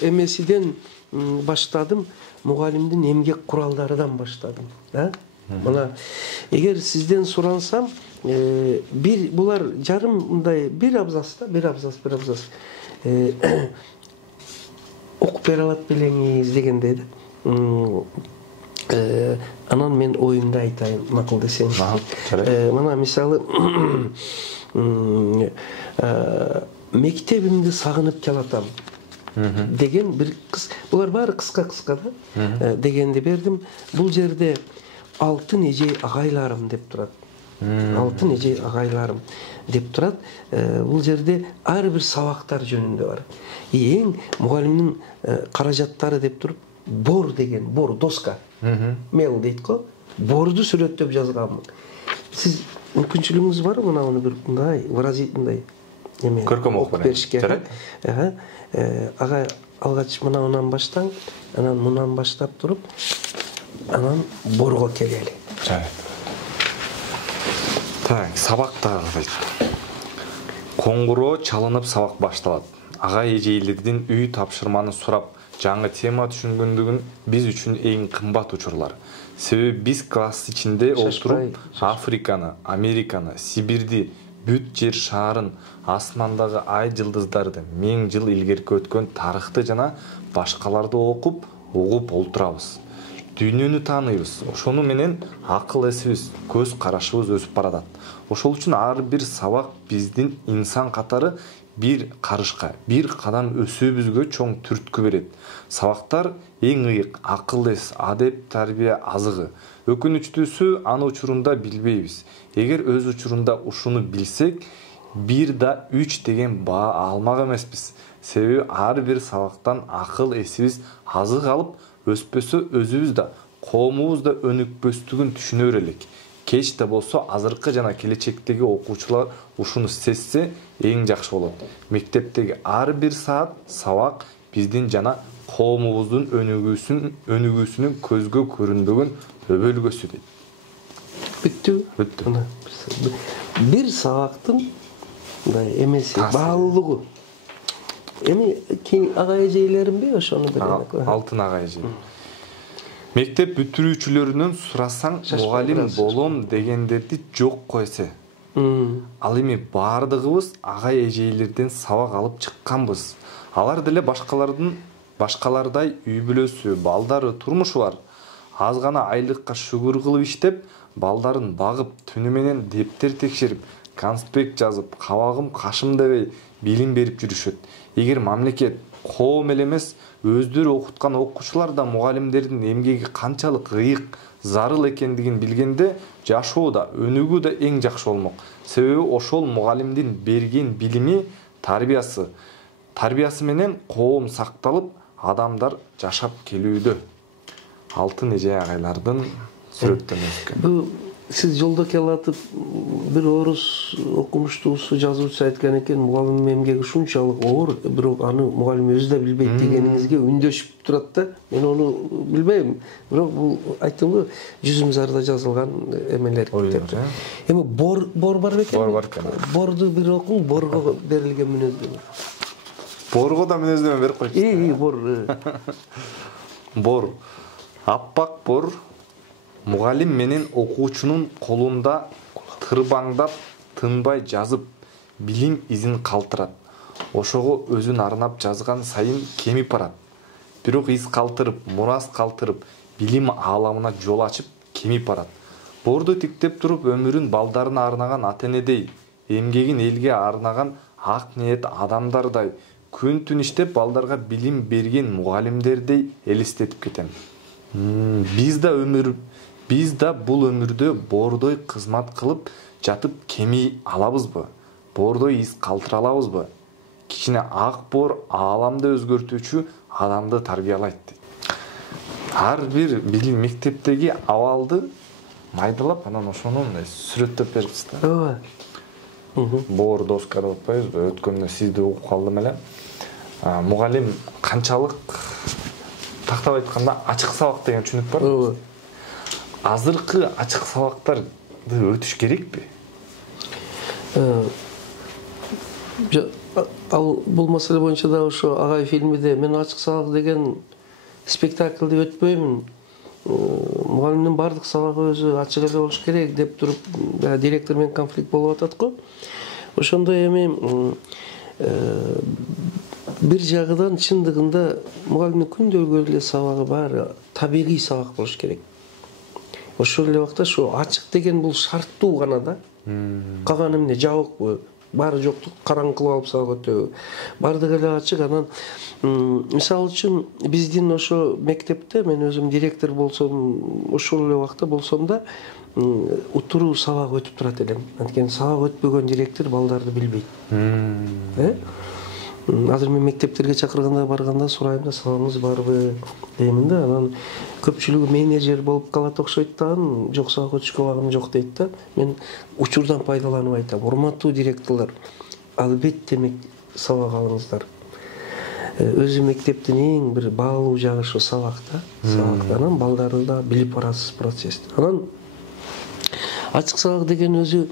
эмесиден баштадым, мугалимдин эмгек куралдарынан баштадым. Мына, эгер сизден сурансам, булар жарым мындай бир абзац окуп бере алат белеңиз дегендей да. Анан мен оюмду айтайын, макул десеңиз. Мына мисалы мектебимди сагынып келатам деген бир булар баары кыска да дегенди бердим. Бул жерде алтын эжей агайларым деп турат. Алтын эжей агайларым деп турат. Бул жерде ар бир сабактар жөнүндө бар. Эң мугалимдин каражаттары деп туруп, бор деген, бор, доска, мел дейт го, борду сүрөттөп жазганмын. Сиз мүмкүнчүлүгүңүз бар мына уну бир мындай выразительный эме көркөм окуп беришке. Ага алгач мындан баштаң, анан мундан баштап туруп, анан борго келели. Так, сабактагы калайт. Коңгуроо чалынып сабак башталат. Агай эжейлердин үй тапшырманы сурап, жаңы тема түшүнгөндүгүн биз үчүн эң кымбат учурлар. Себеби биз класс ичинде отуруп Африканы, Американы, Сибирди, бүт жер шаарын, асмандагы ай жылдыздарды, 1000 жыл илгерки өткөн тарыхты жана башкаларды окуп, угуп олтурабыз. Дүйнөнү тааныйбыз. Ошону менен акыл эсибиз, көз карашыбыз өсүп баратат. Ошол үчүн ар бир сабак биздин инсан катары бир карышка, бир кадам өсүүбүзгө чоң түрткү берет. Сабактар эң ыйык, акыл эс, адеп, тарбия азыгы. Өкүнүчтүүсү аны учурунда билбейбиз. Эгер өз учурунда ушуну билсек, 1+3 деген баа алмак эмеспиз. Себеби ар бир сабактан акыл эсибиз азык алып, өспөсө өзүбүз да, коомубуз да өнүкпөстүгүн түшүнө берелик. Кеч да болсо азыркы жана келечектеги окуучулар ушуну сезсе эң жакшы болот. Мектептеги ар бир саат сабак биздин жана коомубуздун өнүгүүсүнүн көзгө көрүнбөгөн өбөлгөсү дейт. Бүттү. Бир сабактын эмеси, баалуулугу. Эми агай эжейлеримби ошону берелик. Алтын агай эжей. Мектеп бүтүрүүчүлөрүнөн сурасаң, мугалим болом дегендерди жок койсе. Ал эми баардыгыбыз агай эжейлерден сабак алып чыкканбыз. Алар деле башкалардай үй бүлөсү, балдары, турмушу бар. Аз гана айлыкка шүгүр кылып иштеп, балдарын багып, түнү менен дептер текшерип, конспект жазып, кабагым кашым дебей билим берип жүрүшөт. Эгер мамлекет коом эле эмес, өздөрү окуткан окуучулар да мугалимдердин эмгеги канчалык ыйык, зарыл экендигин билгенде, жашоо да, өнүгүү да эң жакшы болмок. Себеби ошол мугалимдин берген билими, тарбиясы менен коом сакталып, адамдар жашап келүүдө. Алтын эже агайлардын сүрөттөнүшкөн. Бул сиз жолдо келатып бир орус окумуштуусу жазуучу айткан экен, мугалим эмгеги ушунчалык оор, бирок аны мугалим өзү да билбейт дегениңизге үндөшүп турат да. Мен ону билбейм, бирок бул айттым го, жүзүмүздарда жазылган эмелер деп. Эми бор бар бекен? Бор бар экен. Борду бир окуң, борго берилген мүнөздөмө. Борго да мүнөздөмө берип койчу. Бор. Бор. Аппак бор мугалим менен окуучунун колунда тырбаңдап, тынбай жазып, билим изин калтырат. Ошого өзүн арнап жазган сайын кемип барат. Бирок из калтырып, мурас калтырып, билим ааламына жол ачып, кемип барат. Борду тиктеп туруп, өмүрүн балдарына арнаган ата-энедей, эмгегин элге арнаган ак ниет адамдардай, күн түн иштеп балдарга билим берген мугалимдердей элестетип кетем. Биз да бул өмүрдө бордой кызмат кылып жатып кеми алабызбы? Бордой из калтыра алабызбы? Кичине ак бор ааламды өзгөртүүчү адамды тарбиялайт дейт. Ар бир билим мектептеги абалды майдалап, анан ошону сүрөттөп берипсиз да. Ооба. Бор доска деп атпайбызбы? Өткөндө сизди угуп калдым эле. Мугалим канчалык, тактап айтканда, ачык сабак деген түшүнүк бар. Ооба. Азыркы ачык сабактарды өтүш керекпи? Ал бул маселе боюнча да ошо Агай фильмиде мен ачык сабак деген спектакльди өтпөймүн. Мугалимдин бардык сабагы өзү ачык эле болуш керек деп туруп, директор менен конфликт болуп атат го. Ошондой эми бир жагынан чындыгында мугалимдин күндөлүк эле сабагы бар, табигый сабак болуш керек. Ошол эле убакта ошо ачык деген бул шарттуу гана да. Калган эмне жабыкпы, баары жоктук караңкылап алып сабак өтөбү. Бардыгы эле ачык. Анан мисалы үчүн биздин ошо мектепте мен өзүм директор болсом, ошол эле убакта болсом да утуруу сабак өтүп турат элем. Анткени сабак өтпөгөн директор балдарды билбейт. Азыр мен мектептерге чакырганда барганда сурайм да, сабагыңыз барбы деймин да. Анан көпчүлүгү менеджер болуп калат окшойт да, жок сабак өтүшкө убагым жок дейт да. Мен учурдан пайдаланып айтам. Урматтуу директорлор, албетте сабак алыңыздар. Өзү мектептин эң бир баалуу жагы ошо сабак да. Сабактан балдарды да билип барасыз процессти. Анан ачык сабак деген өзү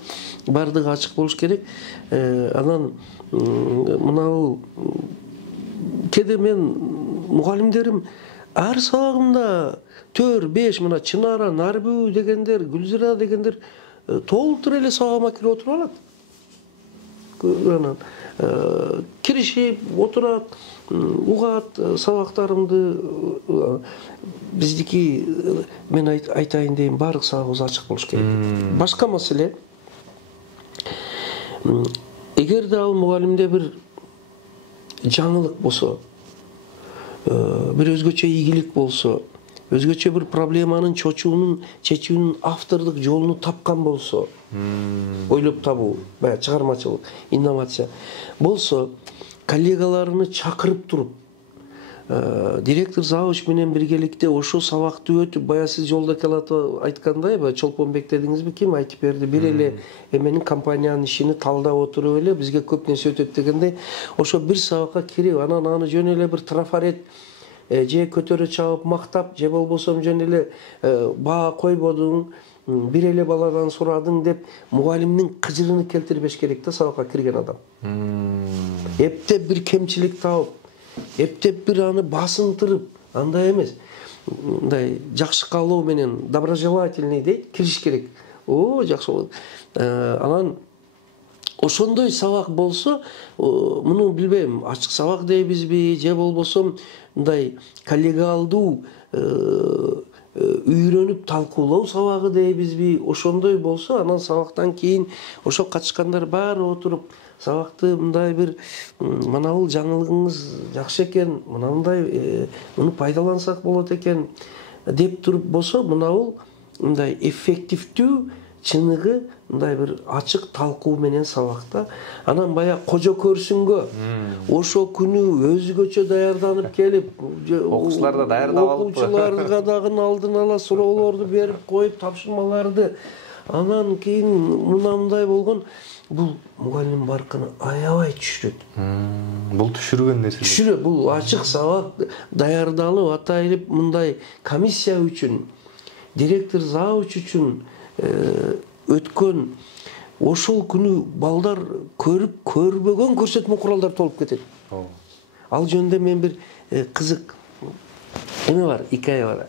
бардыгы ачык болуш керек. Анан мынау кеде мен мугалимдерим ар сабагымда 4-5 мына Чынара, Нарбүү дегендер, Гүлзира дегендер толтур эле сабагыма кирип отуруп алат. Анан киришип отурат, угат сабактарымды. Биздики мен айтайын дейм, баардык сабагыбыз ачык болуш керек. Башка маселе, эгерде ал мугалимде бир жаңылык болсо, бир өзгөчө ийгилик болсо, өзгөчө бир проблеманын чечүүнүн автордук жолуну тапкан болсо, ойлоп табуу, баягы чыгармачылык, инновация болсо, коллегаларыны чакырып туруп, директор завуч менен биргеликте ошол сабакты өтүп, баягы сиз жолдо келатып айткандай, Чолпонбек дедиңизби, ким айтып берди, бир эле эменин компаниянын ишини талдап отуруп эле бизге көп нерсе өтөт дегендей, ошо бир сабакка кирип, анан аны жөн эле бир трафарет же көтөрө чабып мактап, же болбосо жөн эле баа койбодуң, бир эле баладан сурадың деп мугалимдин кыжырын келтирбеш керек да сабакка кирген адам. Эптеп бир кемчилик таап, эптеп бир аны басынтырып, андай эмес. Мындай жакшы каалоо менен доброжелательный дейт, кириш керек. Жакшы болот. Анан ошондой сабак болсо, муну билбейм, ачык сабак дейбизби, же болбосо мындай коллегиалдуу үйрөнүп талкуулоо сабагы дейбизби, ошондой болсо анан сабактан кийин ошо катышкандар баары отуруп сабакты мындай бир мына бул жаңылыгыңыз жакшы экен, мындай муну пайдалансак болот экен деп туруп болсо, мына бул мындай эффективдүү чыныгы мындай бир ачык талкуу менен сабакта. Анан бая кожо көрсүнгө ошо күнү өзгөчө даярданып келип, окуучулар да даярдап алып, окуучуларга дагы алдын ала суроолорду берип коюп, тапшырмаларды. Анан кийин мындай болгон, бул мугалим баркын аябай түшүрөт. Бул түшүргөн нерсе. Түшүрөт, бул ачык сабак даярдалып, атайылып мындай комиссия үчүн, директор завуч үчүн өткөн ошол күнү балдар көрүп көрбөгөн көрсөтмө куралдар толуп кетет. Ал жөнүндө мен бир кызык эме бар, икая бар.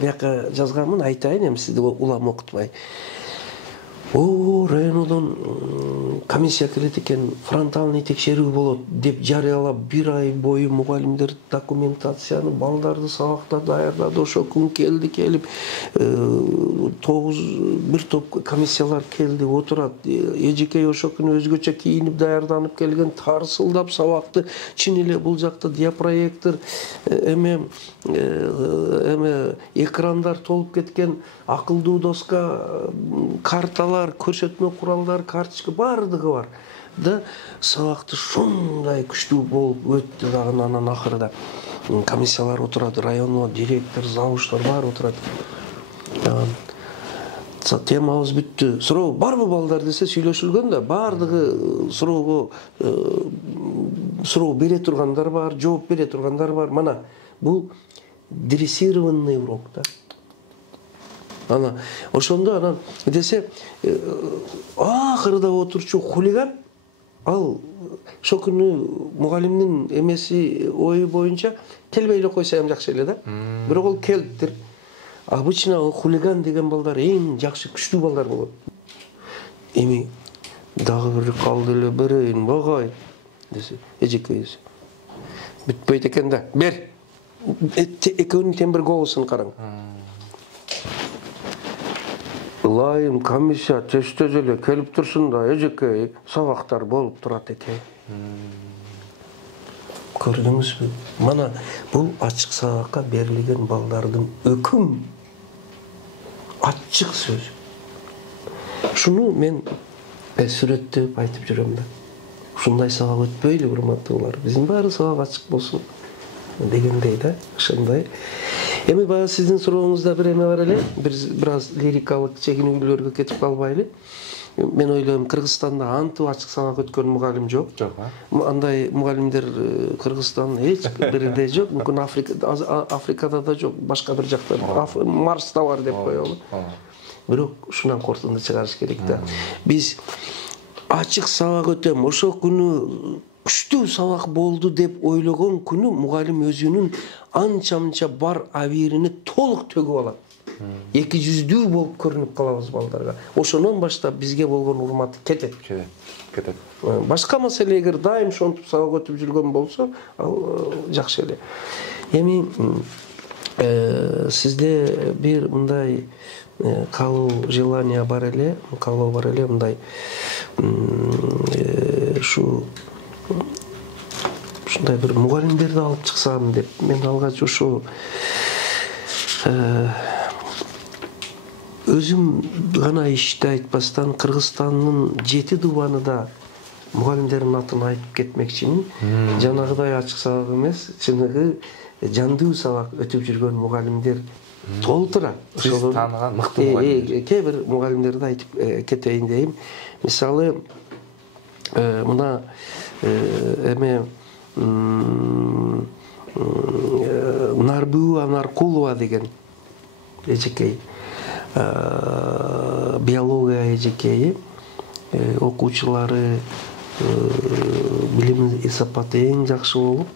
Бияка жазганмын, айтайын, эми сизди улам окутпай. Районодон комиссия келет экен, фронтальный текшерүү болот деп жарыялап, бир ай бою мугалимдер документацияны, балдарды сабакта даярдады. Ошо күн келип, бир топ комиссиялар келди, отурат. Эжекей ошо күнү өзгөчө кийинип даярданып келген, тарсылдап сабакты, чын эле бул жакта диапроектор, экрандар толуп кеткен, акылдуу доска, карталар, көрсөтмө куралдар, карточка бардыгы бар. Да сабакты шундай күчтүү болуп өттү дагы, анан акырда комиссиялар отурат, районго директор, завучлар баары отурат. Темабыз бүттү. Суроо барбы балдар десе сүйлөшүлгөн да, бардыгы суроого суроо бере тургандар бар, жооп бере тургандар бар. Мана бул дрессированный урок да. Ана ошондо анан десе акырда отурчу хулиган ал ошо күнү мугалимдин эмеси ою боюнча келбей эле койсо ham жакшы эле да. Бирок ол келиптир. Обычно хулиган деген балдар эң жакшы күчтүү балдар болот. Эми дагы бир калды эле, берейин багай десе, эжекейиз. Бүтпөйт экен да. Бер. Экөөнүн тең бир голосун караң. Ылайым комиссия тез эле келип турсун да, эжекей сабактар болуп турат экен. Көрдүңүзбү? Мана бул ачык сабакка берилген балдардын өкүм ачык сөз. Шуну мен сүрөттөп айтып жүрөм да. Ушундай сабак өтпөйлү, урматтуулар. Биздин баары сабак ачык болсун дегендей да, ошондой. Эми баягы сиздин сурооңузда бир эме бар эле, бир аз лирикалык чегинүүлөргө кетип калбайлы. Мен ойлойм, Кыргызстанда антып ачык сабак өткөн мугалим жок. Андай мугалимдер Кыргызстан эч биринде жок. Мүмкүн Африкада да жок, башка бир жакта, Марста бар деп коелу. Бирок ушунан кортунду чыгарыш керек да. Биз ачык сабак өтөм, ошол күнү күчтүү сабак болду деп ойлогон күнү мугалим өзүнүн анча-мынча бар абийирини толук төгүп алат. Эки жүздүү болуп көрүнүп калабыз балдарга. Ошонон баштап бизге болгон урматы кетет. Башка маселе эгер дайым ошентип сабак өтүп жүргөн болсо, ал жакшы эле. Эми сизде бир мындай калуу желание бар эле, мындай ушундай бир мугалимдерди алып чыксам деп. Мен алгач ошо өзүм гана ишти айтпастан Кыргызстандын 7 дубанында мугалимдердин атын айтып кетмекчимин. Жанагыдай ачык сабак эмес, чыныгы жандуу сабак өтүп жүргөн мугалимдер толтура. Сиз тааныган мыкты мугалим. Кээ бир мугалимдерди айтып кетейин дейм. Мисалы, мына эме Нарбуа Наркулова деген эжекей, биология эжекейи, окуучулары билим сапаты эң жакшы болуп,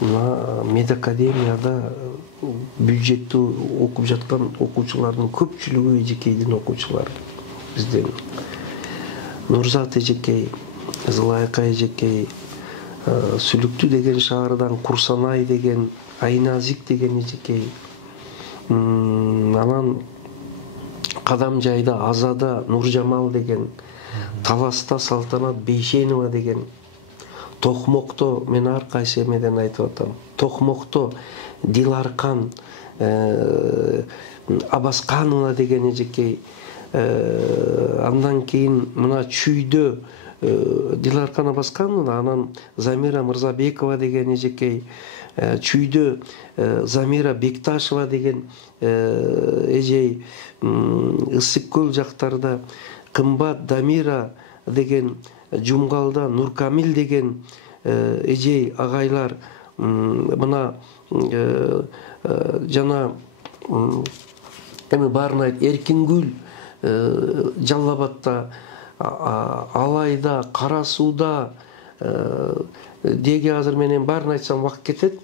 медакадемияда бюджеттүү окуп жаткан окуучулардын көпчүлүгү эжекейдин окуучулары. Бизден Нурзат эжекей, Зылайка эжекей, Сүлүктүү деген шаардан Курсанай деген, Айназик деген эжекей, Анан Кадамжайда Азада Нуржамал деген, Таласта Салтанат Бейшенова деген, Токмокто, мен ар кайсы эмеден айтып атам, Токмокто Диларкан Абасканова деген эжекей, андан кийин мына Чүйдө Диларкан Абасканова, анан Замира Мырзабекова деген эжекей, Чүйдө Замира Бекташева деген эжей, Ысык көл жактарда Кымбат Дамира деген, Жумгалда Нуркамил деген эжей агайлар, мына жана эми баарын айт, Эркингүл Жалал-Абадта, Алайда, Кара Сууда деги азыр менен баарын айтсам убакыт кетет.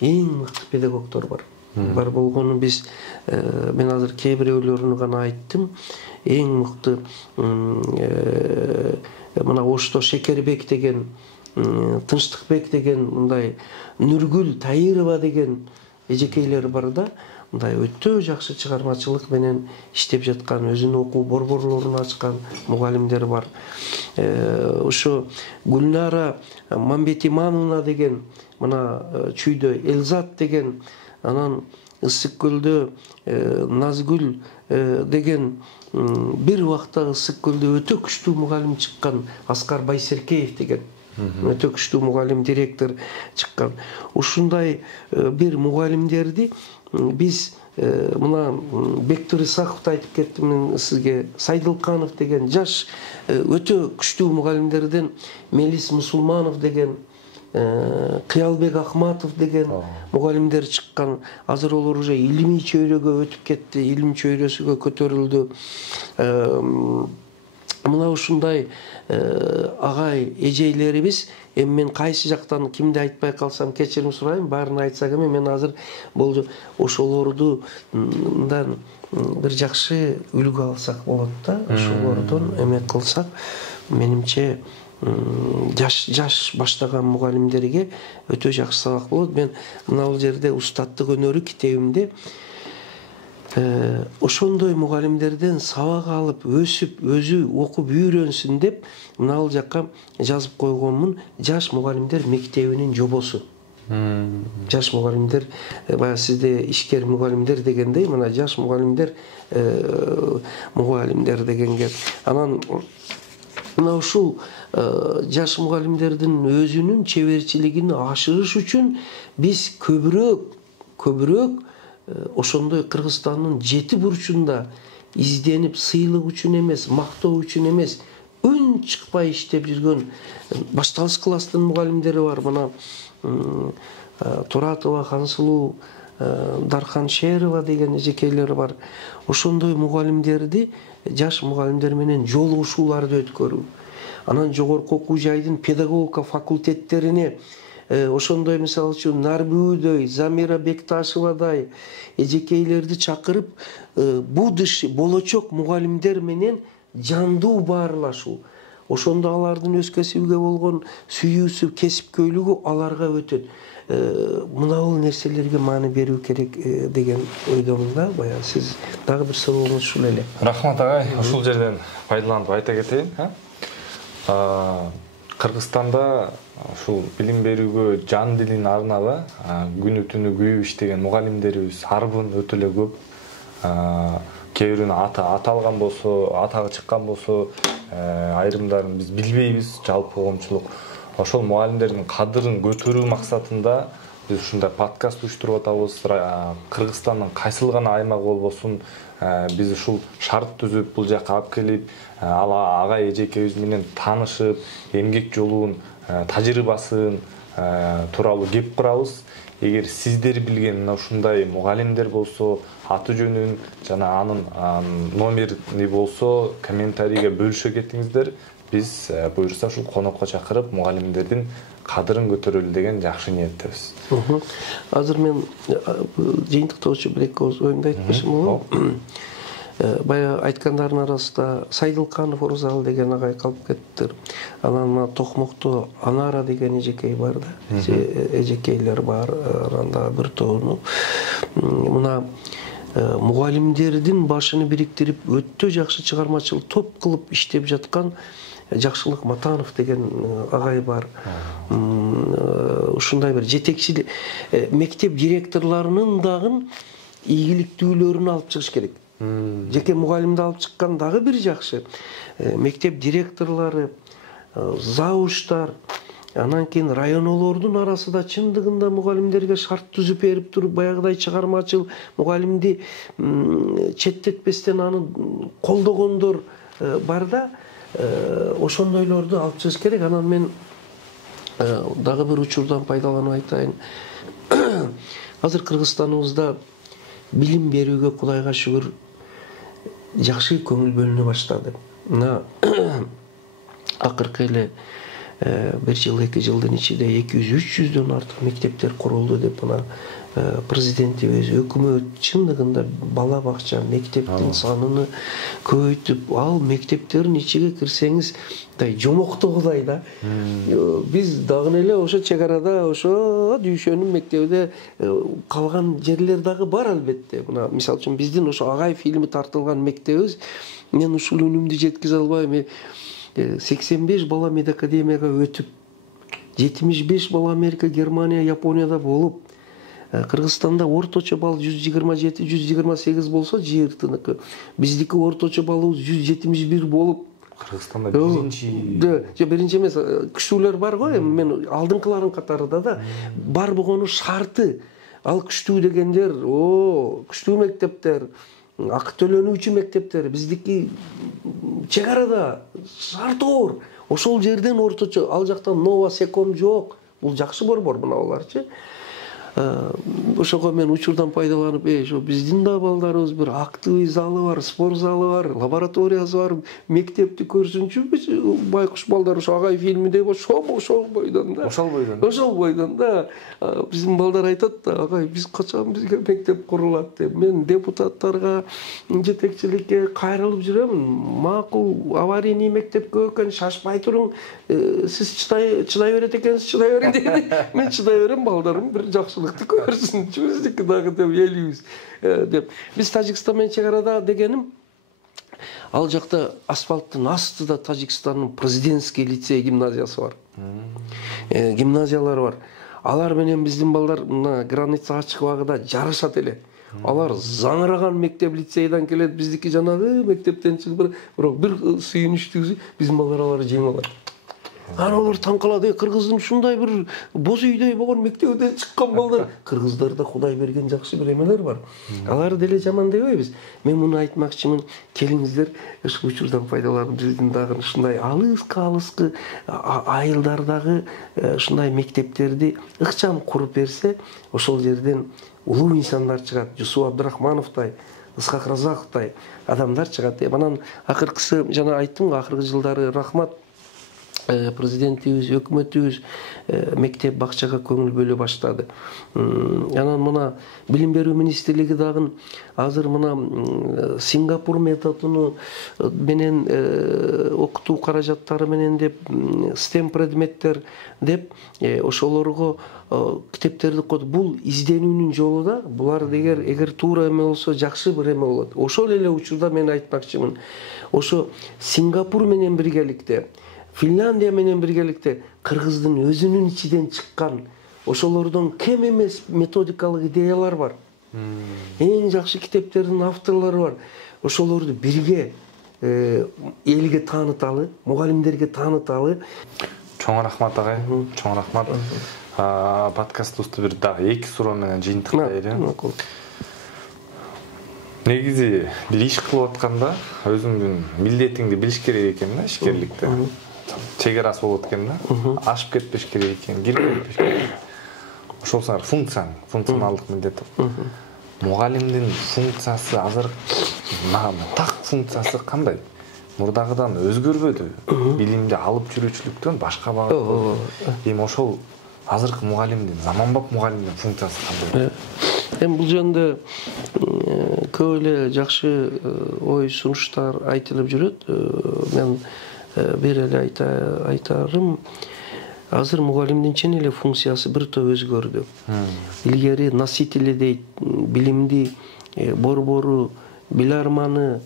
Эң мыкты педагогдор бар. Бар болгону биз, мен азыр кээ бирөөлөрүн гана айттым. Эң мыкты мына Ошто Шекербек деген, Тынчтыкбек деген, мындай Нургүл Таирова деген эжекейлер бар да. Мындай өтө жакшы чыгармачылык менен иштеп жаткан, өзүнүн окуу борборлорун ачкан мугалимдер бар. Ошо Гүлнара Мамбетимановна деген, мына Чүйдө Элзат деген, анан Ысык көлдө Назгүл деген, бир убакта Ысык көлдө өтө күчтүү мугалим чыккан Аскар Байсеркеев деген, өтө күчтүү мугалим, директор чыккан. Ушундай бир мугалимдерди биз мына Бектур Исаковду айтып кеттим мен сизге, Сайдылканов деген жаш өтө күчтүү мугалимдерден Мелис Мусулманов деген, Кыялбек Ахматов деген мугалимдер чыккан. Азыр олар уже илимий чөйрөгө өтүп кетти, илим чөйрөсүгө көтөрүлдү. Мына ушундай агай эжейлерибиз, эми мен кайсы жактан кимди айтпай калсам кечирим сурайм, баарын айтсак эми мен азыр болду ошолордун бир жакшы үлгү алсак болот да, ошолордон эме кылсак, менимче жаш баштаган мугалимдерге өтө жакшы сабак болот. Мен мына бул жерде Устаттык өнөрү китебимде ошондой мугалимдерден сабак алып, өсүп, өзү окуп үйрөнсүн деп мына бул жакка жазып койгонмун. Жаш мугалимдер мектебинин жобосу. Жаш мугалимдер, баягы сизде ишкер мугалимдер дегендей, мына жаш мугалимдер дегенге. Анан мына ушул жаш мугалимдердин өзүнүн чеберчилигин ашырыш үчүн биз көбүрөөк ошондой Кыргызстандын 7 бурчунда изденип, сыйлык үчүн эмес, мактоо үчүн эмес, үн чыкпай иштеп жүргөн башталыш класстын мугалимдери бар. Мына Туратова, Хансулуу, Дархан Шерова деген эжекейлер бар. Ошондой мугалимдерди, жаш мугалимдер менен жолугушууларды өткөрүү. Анан жогорку окуу жайдын педагогика факультеттерине ошондой, мисалы үчүн Нарбүүдөй, Замира Бекташевадай эжекейлерди чакырып, будущий болочок мугалимдер менен жандуу баарлашуу. Ошондо алардын өз кесибиге болгон сүйүүсү, кесипкөйлүгү аларга өтөт. Мына бул нерселерге маани берүү керек деген ойдомун да. Баягы сиз дагы бир сурооңуз ушул эле. Рахмат агай, ушул жерден пайдаланып айта кетейин. Кыргызстанда ушул билим берүүгө жан дилин арнап күнү түнү күйүп иштеген мугалимдерибиз арбын өтө эле көп. Кээ бирөөнүн аты аталган болсо, атагы чыккан болсо, айрымдарын биз билбейбиз, жалпы коомчулук. Ошол мугалимдердин кадырын көтөрүү максатында биз ушундай подкаст уюштуруп атабыз. Кыргызстандын кайсыл гана аймагы болбосун, биз ушул шарт түзүп бул жакка алып келип, агай эжекебиз менен таанышып, эмгек жолун, тажрыйбасын тууралуу кеп курабыз. Эгер сиздер билген ушундай мугалимдер болсо, аты жөнүн жана анын номерини болсо комментарийге бөлүшө кетиңиздер. Биз буюрса ушул конокко чакырып мугалимдердин кадырын көтөрөлү деген жакшы ниеттебиз. Азыр мен жыйынтыктоочу бир-эки оюмду айтпашым болом. Баягы айткандардын арасында Сайдылканов Орзал деген агай калып кеттир. Анан Токмокто Анара деген эжекей бар да. Эжекейлер бар, анда бир тобу. Мына мугалимдердин башыны бириктирип өтө жакшы чыгармачыл топ кылып иштеп жаткан Жакшылык Матанов деген агай бар. Ушундай бир жетекчи мектеп директорлорунун дагы ийгиликтүүлөрүн алып чыгыш керек. Жеке мугалимди алып чыккан дагы бир жакшы. Мектеп директорлору, завуштар, анан кийин районолордун арасында чындыгында мугалимдерге шарт түзүп берип туруп, баягыдай чыгармачыл мугалимди четтетпестен аны колдогондор бар да, ошондойлорду алып чыгыш керек. Анан мен дагы бир учурдан пайдаланып айтайын. Азыр Кыргызстаныбызда билим берүүгө Кудайга шүгүр жакшы көңүл бөлүнө баштады. Мына акыркы эле 1 жыл 2 жылдын ичинде 200-300дөн артык мектептер курулду деп мына президентибиз, өкмөт чындыгында бала бакча мектептин санын көбөйтүп, ал мектептердин ичиге кирсеңиз жомоктогудай да. Биз дагы эле ошо чек арада ошо дүйшөнүн мектебиде калган жерлер дагы бар албетте. Мына мисалы үчүн биздин ошо Агай фильми тартылган мектебиз, мен ушул үнүмдү жеткизе албайм. 85 бала медакадемияга өтүп, 75 бала Америка, Германия, Японияда болуп, Кыргызстанда орточо балл 127-128 болсо жыйыртыныкі. Биздики орточо баллыбыз 171 болуп. Кыргызстанда биринчи эмес, күчтүүлөр бар го, мен алдыңкылардын катарында да бар болгону шарты. Ал күчтүү дегендер, күчтүү мектептер, акы төлөнүүчү мектептер, биздики чек арада шарты оор. Ошол жерден орточо, ал жактан Нова Секом жок. Бул жакшы борбор мына аларчы. Ошого мен учурдан пайдаланып, ошо биздин да балдарыбыз бир активный залы бар, спорт залы бар, лабораториясы бар, мектепти көрсүнчү, байкуш балдар ошо Агай фильмиде ошол бойдон да. Ошол бойдон да. Биздин балдар айтат да, агай, биз качан бизге мектеп курулат деп. Мен депутаттарга, жетекчиликке кайрылып жүрөмүн. Макул аварийный мектепке өкөн шашпай туруң, сиз чыдай берет экенсиз, чыдай берин дейт. Мен чыдай берем, балдарым бир жакшылыкты көрсүн, биздики дагы деп элибиз деп. Биз Тажикстан менен чек арада дегеним, ал жакта асфальттын астыда Тажикстандын президентский лицей гимназиясы бар. Гимназиялар бар. Алар менен биздин балдар мына границага чыгып агыда жарышат эле. Алар заңыраган мектеп лицейден келет, биздики жанагы мектептен чыгып, бирок бир сүйүнүчтүүсү биздин балдар аларды жеңип алат. Алар таң калат, кыргыздын ушундай бир боз үйдөй болгон мектебинен чыккан балдар. Кыргыздарда Кудай берген жакшы бир эмелер бар. Аларды деле жаман дебейбиз. Мен муну айтмакчымын, келиңиздер, ушул учурдан пайдаланып биздин дагы ушундай алыскы айылдардагы ушундай мектептерди ыкчам куруп берсе, ошол жерден улуу инсандар чыгат. Жусуп Абдрахмановдай, Ысхак Разаковдай адамдар чыгат. Анан акыркысы жана айттым, акыркы жылдары рахмат, президентибиз, өкмөтүбүз мектеп бакчага көңүл бөлө баштады. Анан мына билим берүү министрлиги дагы азыр мына Сингапур методуну менен окутуу каражаттары менен деп STEM предметтер деп ошолорго китептерди коюп, бул изденүүнүн жолу да. Булар эгер туура эме болсо жакшы бир эме болот. Ошол эле учурда мен айтмакчымын, ошо Сингапур менен биргеликте, Финляндия менен биргеликте кыргыздын өзүнүн ичиден чыккан ошолордон кем эмес методикалык идеялар бар. Эң жакшы китептердин авторлору бар. Ошолорду бирге элге тааныталы, мугалимдерге тааныталы. Чоң рахмат агай, чоң рахмат. Подкастыбызды бир дагы 2 суроо менен жыйынтыктайлы. Негизи бир иш кылып атканда өзүңдүн милдетиңди билиш керек экен да, ишкерликте. Чегерасы болот экен да. Ашып кетпеш керек экен, кирип кетпеш керек. Ошол саңар функционалдык милдет. Мугалимдин функциясы азыр так функциясы кандай? Мурдагыдан өзгөрбөдү. Билимди алып жүрүүчүлүктөн башка багыт. Эми ошол азыркы мугалимдин, заманбап мугалимдин функциясы кандай? Эми бул жөнүндө көп эле жакшы ой сунуштар айтылып жүрөт. Мен бир эле айтарым, азыр мугалимдин чын эле функциясы бир топ өзгөрдү. Илгери носители дейт, билимди борбору, биларманы,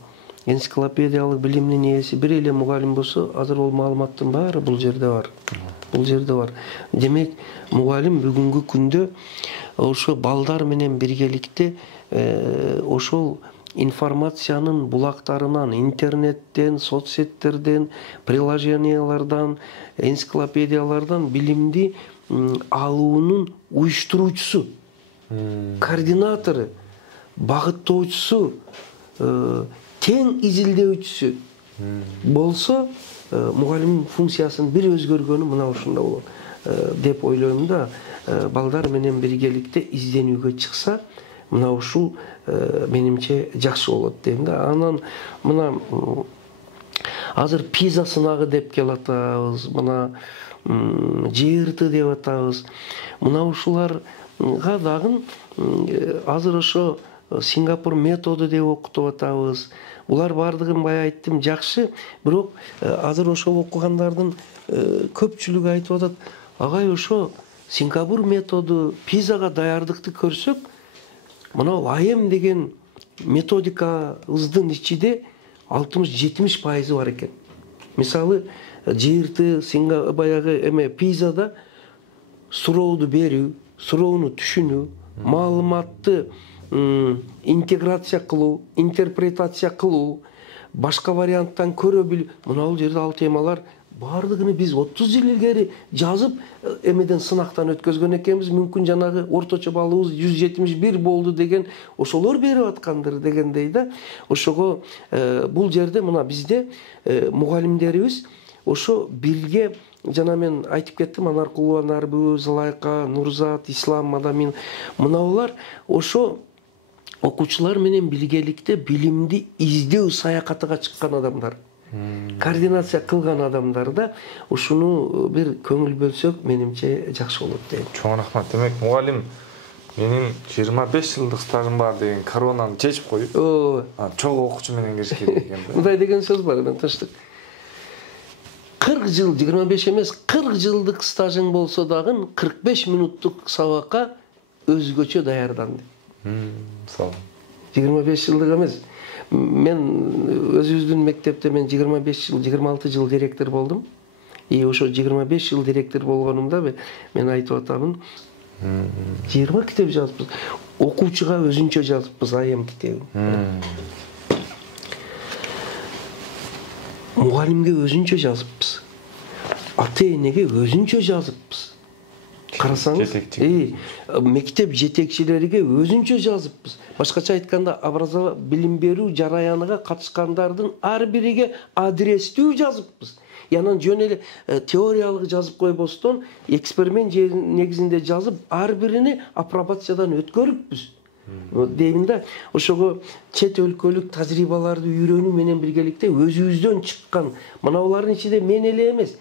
энциклопедиялык билимдин ээси бир эле мугалим болсо, азыр ол маалыматтын баары бул жерде бар. Бул жерде бар. Демек, мугалим бүгүнкү күндө ошо балдар менен биргеликте ошол информациянын булактарынан, интернеттен, соцсеттерден, приложениялардан, энциклопедиялардан билимди алуунун уюштуруучусу, координатору, багыттоочусу, тең изилдөөчүсү болсо, мугалим функциясынын бир өзгөргөнү мына ушунда болот деп ойлойм да. Балдар менен биргеликте изденүүгө чыкса, мына ушул менимче жакшы болот дейм да. Анан мына азыр пиза сынагы деп келатабыз, мына ЖРТ деп атабыз. Мына ушуларга дагы азыр ошо Сингапур методу деп окутуп атабыз. Булар бардыгын бая айттым жакшы, бирок азыр ошол окугандардын көпчүлүгү айтып атат, агай ошо Сингапур методу пизага даярдыкты көрсөк, мына АМ деген методикабыздын ичинде 60-70% бар экен. Мисалы, ЖРТ, баягы эме пизада сурооду берүү, суроону түшүнүү, маалыматты интеграция кылуу, интерпретация кылуу, башка варианттан көрө билүү. Мына бул жерде ал темалар бардыгын биз 30 жыл илгери жазып, эмеден сынактан өткөзгөн экенбиз. Мүмкүн жанагы орточо балыбыз 171 болду деген ошолор берип аткандыр дегендей да. Ошого бул жерде мына бизде мугалимдерибиз ошо бирге, жана мен айтып кеттим, Анаркулова Нарбү, Зылайка, Нурзат, Ислам, Мадамин, мыналар ошо окуучулар менен биргеликте билимди издөө саякатыга чыккан адамдар, координация кылган адамдар да. Ушуну бир көңүл бөлсөк, менимче жакшы болот дейм. Чоң рахмат. Демек, мугалим менин 25 жылдык стажым бар деген коронаны чечип коюп, чогуу окуучу менен кириш керек экен да. Мындай деген сөз бар, мен тынчтык. 40 жыл, 25 эмес, 40 жылдык стажың болсо дагы 45 минуттук сабакка өзгөчө даярдан деп. Сау. 25 жылдык эмес. Мен өзүбүздүн мектепте мен 25 жыл, 26 жыл директор болдум. Ошо 25 жыл директор болгонумда мен айтып атамын, 20 китеп жазыппыз. Окуучуга өзүнчө жазыппыз АМ китебин. Мугалимге өзүнчө жазыппыз. Ата-энеге өзүнчө жазыппыз. Карасаңыз, мектеп жетекчилериге өзүнчө жазыппыз. Башкача айтканда, билим берүү жараяныга катышкандардын ар бириге адрестүү жазыппыз. Янан жөн эле теориялык жазып койбостон, эксперимент негизинде жазып, ар бирини апробациядан өткөрүппүз. Дейм да, ошого чет өлкөлүк тажрыйбаларды үйрөнүү менен биргеликте өзүбүздөн чыккан, мына булардын ичинде мен эле эмес,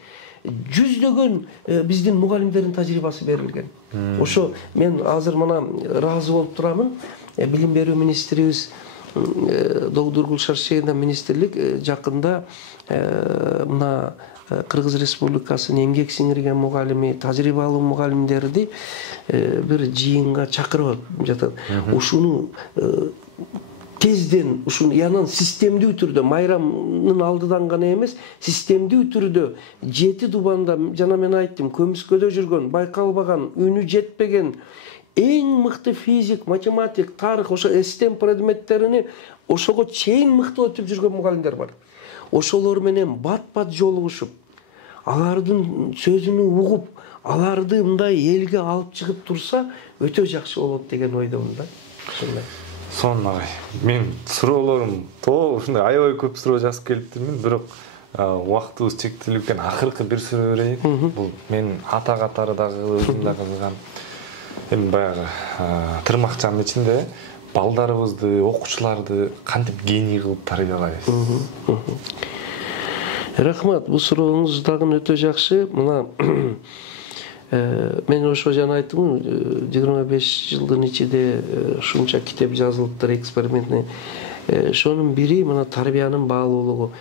жүздөгөн биздин мугалимдердин тажрыйбасы берилген. Ошо мен азыр мына ыраазы болуп турамын. Билим берүү министрибиз Доктор Гулшар Шейна министрлик жакында мына Кыргыз Республикасынын эмгек сиңирген мугалими, тажрыйбалуу мугалимдерди бир жыйынга чакырып жатат. Ушуну тезден, ушуну янан системдүү түрдө, майрамдын алдыдан гана эмес, системдүү түрдө 7 дубанда, жана мен айттым, көмүскөдө жүргөн, байкалбаган, үнү жетпеген эң мыкты физик, математик, тарых, ошо STEM предметтерини ошого чейин мыкты өтүп жүргөн мугалимдер бар. Ошолор менен бат-бат жолугушуп, алардын сөзүн угуп, аларды мындай элге алып чыгып турса, өтө жакшы болот деген ойдомун да. Ошондой. Сонун агай. Мен суроолорум ушундай аябай көп суроо жазып келиптирмин, бирок убактыбыз чектелип экен. Акыркы бир суроо берейин. Бул мен ата катары дагы өзүм да кызыгам. Эми баягы тырмакчанын ичинде балдарыбызды, окуучуларды кантип гений кылып тарбиялайбыз? Рахмат, бул сурооңуз дагы өтө жакшы. Мына мен ошо жана айттым, 25 жылдын ичинде ушунча китеп жазылыптыр, экспериментный. Şonun biri mына тарбиянын баалуулугу.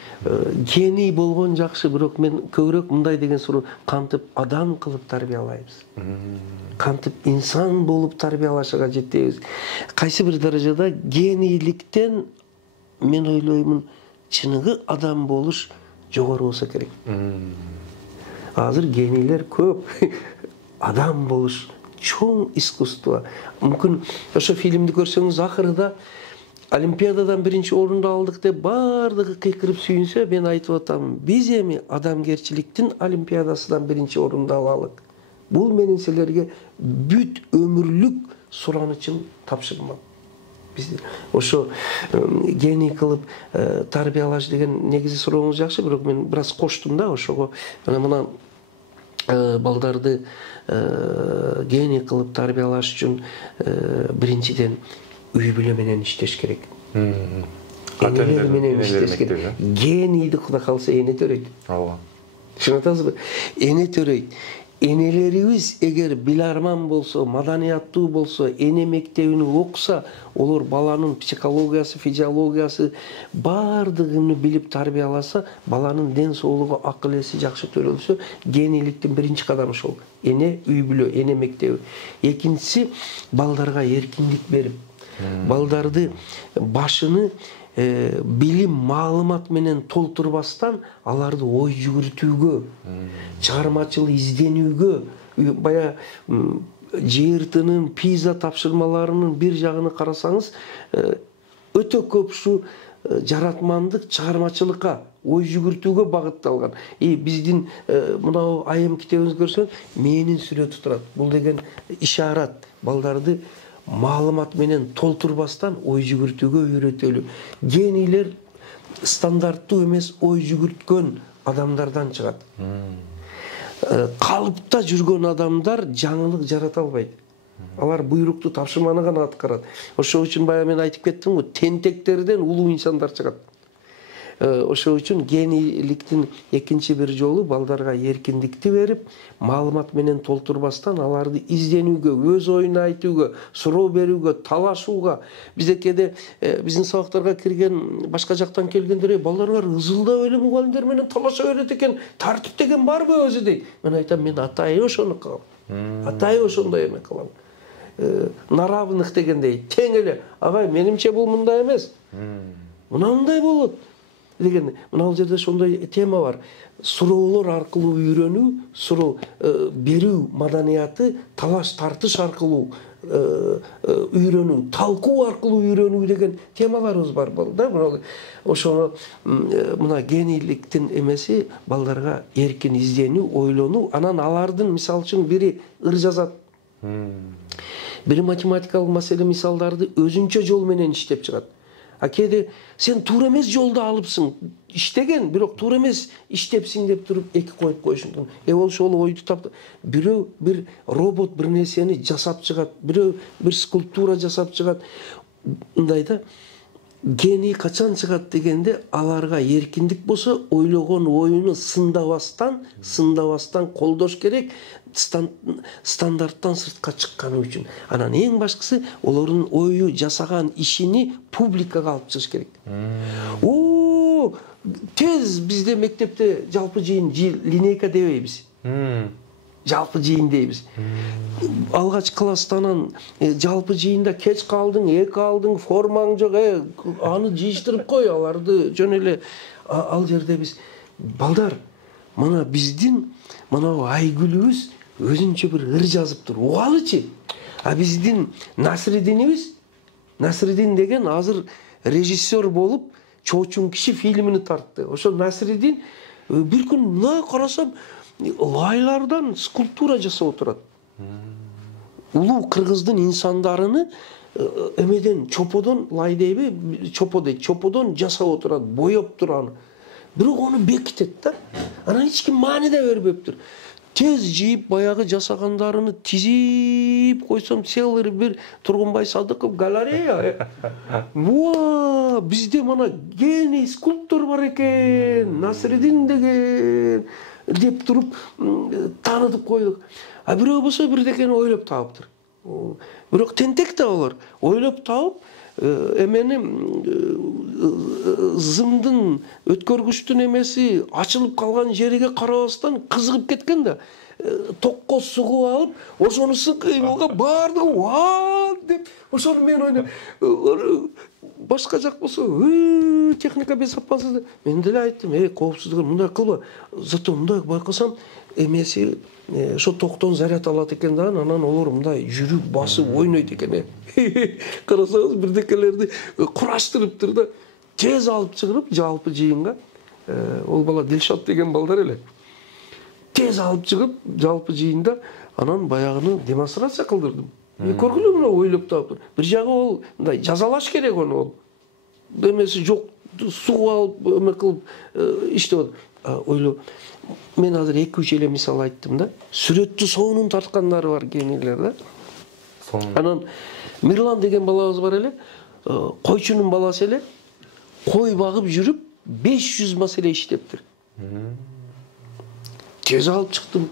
Гений болгон жакшы, бирок мен көбүрөөк мындай деген суроо, кантип адам кылып тарбиялайбыз? Кантип инсан болуп тарбиялашыга жетебиз? Кайсы бир даражада генийликтен мен ойлоймун чыныгы адам болуш жогору болсо керек. Азыр генийлер көп. Адам болуш чоң искусство. Мүмкүн ошо фильмди көрсөңүз, акырында Олимпиададан биринчи орунду алдык деп бардыгы кыйкырып сүйүнсө, мен айтып атам, биз эми адамгерчиликтин Олимпиадасынан биринчи орунду алалык. Бул менин силерге бүт өмүрлүк суранычым, тапшырмам. Биз ошо гений кылып тарбиялаш деген негизи сурооңуз жакшы, бирок мен бир аз коштум да ошого. Мына балдарды гений кылып тарбиялаш үчүн биринчиден үй бүлө менен иштеш керек. Энелер менен иштеш керек. Генийди Кудай калса эне төрөйт. Ооба. Шуну атасызбы? Эне төрөйт. Энелерибиз эгер биларман болсо, маданияттуу болсо, эне мектебин окуса, олар баланын психологиясы, физиологиясы бардыгын билип тарбияласа, баланын ден соолугу, акыл эси жакшы төрөлсө, генийликтин биринчи кадамы ошол. Эне үй бүлө, эне мектеби. Экинчиси, балдарга эркиндик берип, балдарды башыны билим, маалымат менен толтурбастан, аларды ой жүгүртүүгө, чыгармачыл изденүүгө, бая ЖРТнын PISA тапшырмаларынын бир жагын карасаңыз, өтө көп ушу жаратмандык, чыгармачылыкка, ой жүгүртүүгө багытталган. Биздин мынау айым китебибизди көрсөң, мээнин сүрөтү турат. Бул деген ишарат, балдарды маалымат менен толтурбастан ой жүгүртүүгө үйрөтөлү. Генийлер стандарттуу эмес ой жүгүрткөн адамдардан чыгат. Калыпта жүргөн адамдар жаңылык жарата албайт. Алар буйрукту, тапшырманы гана аткарат. Ошол үчүн бая мен айтып кеттим го, тентектерден улуу инсандар чыгат. Ошол үчүн генийликтин экинчи бир жолу балдарга эркиндикти берип, маалымат менен толтурбастан аларды изденүүгө, өз оюн айтууга, суроо берүүгө, талашууга. Биздекеде биздин сабактарга кирген, башка жактан келгендер, балдарга ызылдап эле мугалимдер менен талаша берет экен, тартип деген барбы өзү дейт. Мен айтам, мен атайы ошону кылам. Атайы ошондой эме кылам. На равных дегендей, тең эле. Агай, менимче бул мындай эмес. Мындай болот. Деген, мына жерде ошондой тема бар. Суроолор аркылуу үйрөнүү, суроо берүү маданияты, талаш тартыш аркылуу үйрөнүү, талкуу аркылуу үйрөнүү деген темаларыбыз бар да. Ошону мына генийликтин эмеси балдарга эркин изденүү, ойлонуу, анан алардын мисалы үчүн бири ыр жазат. Бири математикалык маселе мисалдарды өзүнчө жол менен иштеп чыгат. Кээде сен туура эмес жолду алыпсың, иштеген, бирок туура эмес иштепсиң деп туруп эки коюп коюшуң мүмкүн. Ол ошол ойду тапты. Бирөө бир робот бир нерсени жасап чыгат, бирөө бир скульптура жасап чыгат. Мындай да, гений качан чыгат дегенде, аларга эркиндик болсо, ойлогон оюну сындабастан колдош керек. Стандарттан сыртка чыкканы үчүн. Анан эң башкысы, олордун ою жасаган ишини публикага алып чыгыш керек. Тез бизде мектепте жалпы жыйын линейка дебейбиз. Жалпы жыйын дейбиз. Алгач класстанан жалпы жыйында кеч калдың, эки алдың, формаң жок, аны жыйыштырып кой, аларды жөн эле. Ал жерде биз, балдар, мына биздин мына айгүлүбүз өзүнчө бир ыр жазыптыр. Угалычы. Биздин Насридин деген азыр режиссер болуп, Чоочун киши фильмини тартты. Ошо Насридин бир күн мына карасам, лайлардан скульптура жасап отурат. Улуу кыргыздын инсандарыны эмеден, чоподон, лай дейби, чопо дейт, чоподон жасап отурат, боеп тураны. Бирок ону бекитет да. Анан эч ким маани да бербептир. Тез жийип баягы жасагандарыны тизип койсом, целый бир Тургунбай Садыков галерея. Бизде мана гений скульптор бар экен, Насридин деген деп туруп таанытып койдук. Бирөө болсо бирдекени ойлоп таапtır. Бирок тентек да алар ойлоп таап эмени зымдын өткөргүчтүн эмеси ачылып калган жериге карабастан кызыгып кеткен да токко сугуп алып ошонусу кыймылга баардыгы ваа деп ошону мен ойнойм. Башка жак болсо техника безопасности мен деле айттым коопсуздук мындай кылба, зато мындай байкасам эмеси ошо токтон заряд алат экен да анан олар мындай жүрүп басып ойнойт экен. Карасаңыз бирдекелерди кураштырыптыр да тез алып чыгып жалпы жыйынга ол бала Дилшат деген балдар эле тез алып чыгып жалпы жыйында анан баягыны демонстрация кылдырдым. Көргүлө мына ойлоп таптыр. Бир жагы ол мындай жазалаш керек onu ол. Демеси жок сугуп алып эме кылып иштеп ойлоп. Мен азыр 2-3 эле мисал айттым да. Сүрөттү соонун тарткандары бар генийлер да. Анан Мирлан деген балабыз бар эле. Койчунун баласы эле. Кой багып жүрүп 500 маселе иштептир. Тез алып чыктым.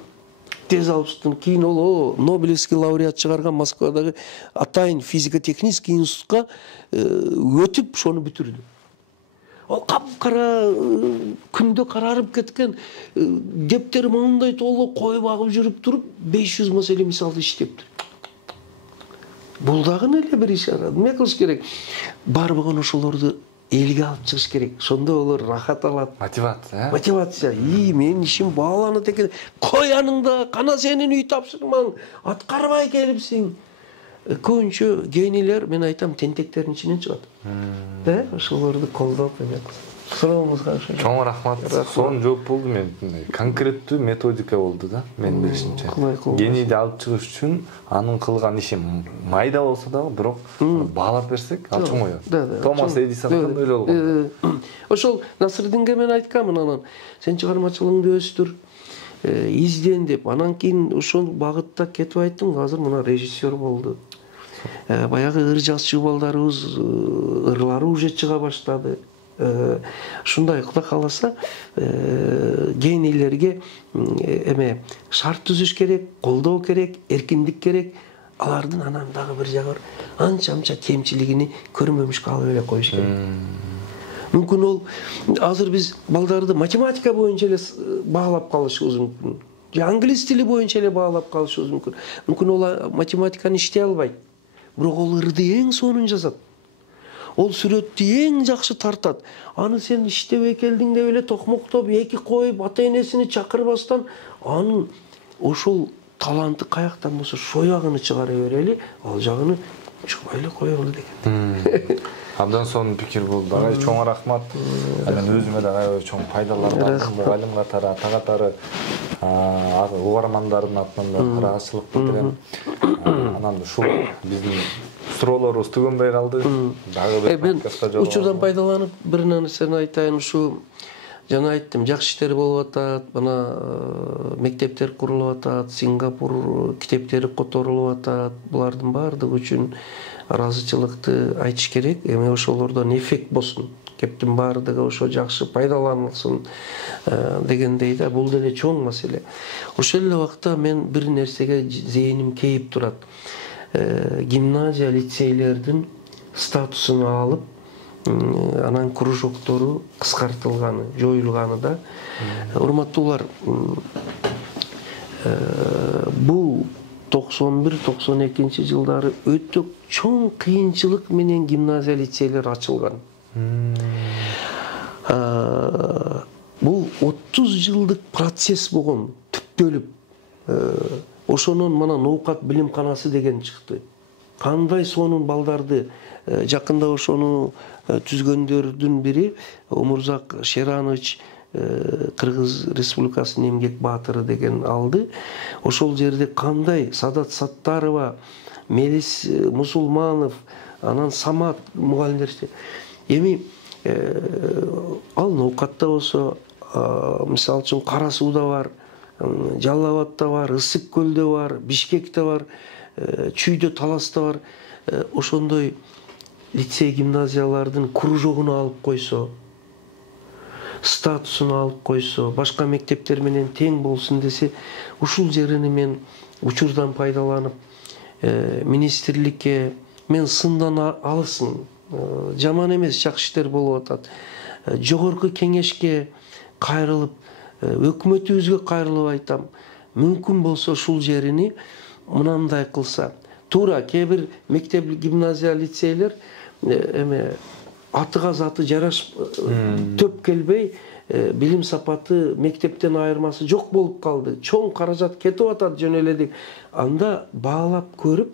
Кийин ол Нобелевский лауреат чыгарган Москвадагы атайын физико-технический институтка өтүп шону бүтүрдү. Ол капкара күндө карарып кеткен дептери мындай толу кой багып жүрүп туруп 500 маселе мисалды иштептир. Бул дагы эле бир ишара. Эмне кылыш керек? Барбаган ошолорду элге алып чыгыш керек. Сонда олар рахат алат. Мотивация. Мотивация. Менин ишим бааланат экен. Кой аныңда, кана сенин үй тапшырмаң, аткарбай келипсиң. Көбүнчө генийлер, мен айтам, тентектердин ичинен чыгат. Да, ошолорду колдоп эме кылсак. Суроомузга ошо. Чоң рахмат. Сонун жооп болду мен. Конкреттүү методика болду да, мен билишимче. Генийди алып чыгыш үчүн анын кылган иши майда болсо дагы, бирок баалап берсек, ал чоң ой. Томас Эдисон кандай эле болгон. Ошол Насырдинге мен айткамын анан, сен чыгармачылыгыңды өстүр, изден деп. Анан кийин ошол багытта кетип айттым, азыр мына режиссер болду. Баягы ыр жазчу балдарыбыз ырлары уже чыга баштады. Шундай Кудай кааласа генийлерге эме шарт түзүш керек, колдоо керек, эркиндик керек. Алардын анан дагы бир жагы анча кемчилигини көрмөмүшкө алып эле коюш керек. Мүмкүн ол азыр биз балдарды математика боюнча эле баалап калышыбыз мүмкүн. Же англис тили боюнча эле баалап калышыбыз мүмкүн. Мүмкүн ол математиканы иштей албайт. Бирок ол ырды эң сонун жазат. Ол сүрөттү эң жакшы тартат. Аны сен иштебей келдиң деп эле токмоктоп эки коюп ата энесини чакырбастан анын ошол таланты каяктан болсо шоягыны чыгара берели, ал жагыны чыкпай эле коелу деген. Абдан сонун пикир болду. Ага чоң рахмат. Анан өзүмө да аябай чоң пайдалар бар. Мугалим катары, ата катары, угармандардын атынан да ыраазычылык билдирем. Анан ушул биздин суроолорубуз түгөнбөй калды. Дагы бир подкастта жолугушабыз. Учурдан пайдаланып бир нерсени айтайын, ушу жана айттым, жакшы иштер болуп атат, мына мектептер курулуп атат, Сингапур китептери которулуп атат. Булардын баардыгы үчүн ыраазычылыкты айтыш керек. Эми ошолордон эффект болсун. Кептин баардыгы ошо жакшы пайдаланылсын дегендей да, бул деле чоң маселе. Ошол эле убакта мен бир нерсеге зээним кейип турат. Гимназия, лицейлердин статусун алып, анан кружоктору кыскартылганы, жоюлганы да. Урматтуулар, бул 91-92 жылдары өтө чоң кыйынчылык менен гимназия, лицейлер ачылган. Бул 30 жылдык процесс болгон, түптөлүп. Ошонун мана Ноокат билимканасы деген чыкты. Кандай сонун балдарды жакында ошону түзгөндөрдүн бири Омурзак Шеранович Кыргыз Республикасынын эмгек баатыры деген алды. Ошол жерде кандай Садат Саттарова, Мелис Мусулманов, анан Самат мугалимдер. Эми ал Ноокатта болсо, мисалы үчүн Кара сууда бар, Жалал Абадта бар, Ысык көлдө бар, Бишкекте бар, Чүйдө Таласта бар. Ошондой лицей гимназиялардын кружогуну алып койсо, статусун алып койсо, башка мектептер менен тең болсун десе, ушул жерини мен учурдан пайдаланып министрликке мен сындан алысың, жаман эмес, жакшы иштер болуп атат. Жогорку кеңешке кайрылып, өкмөтүбүзгө кайрылып айтам, мүмкүн болсо ушул жерини мынандай кылса. Туура кээ бир мектеп, гимназия, лицейлер атыга заты жараш төп келбей, билим сапаты мектептен айырмасы жок болуп калды. Чоң каражат кетип атат жөн эле. Анда баалап көрүп,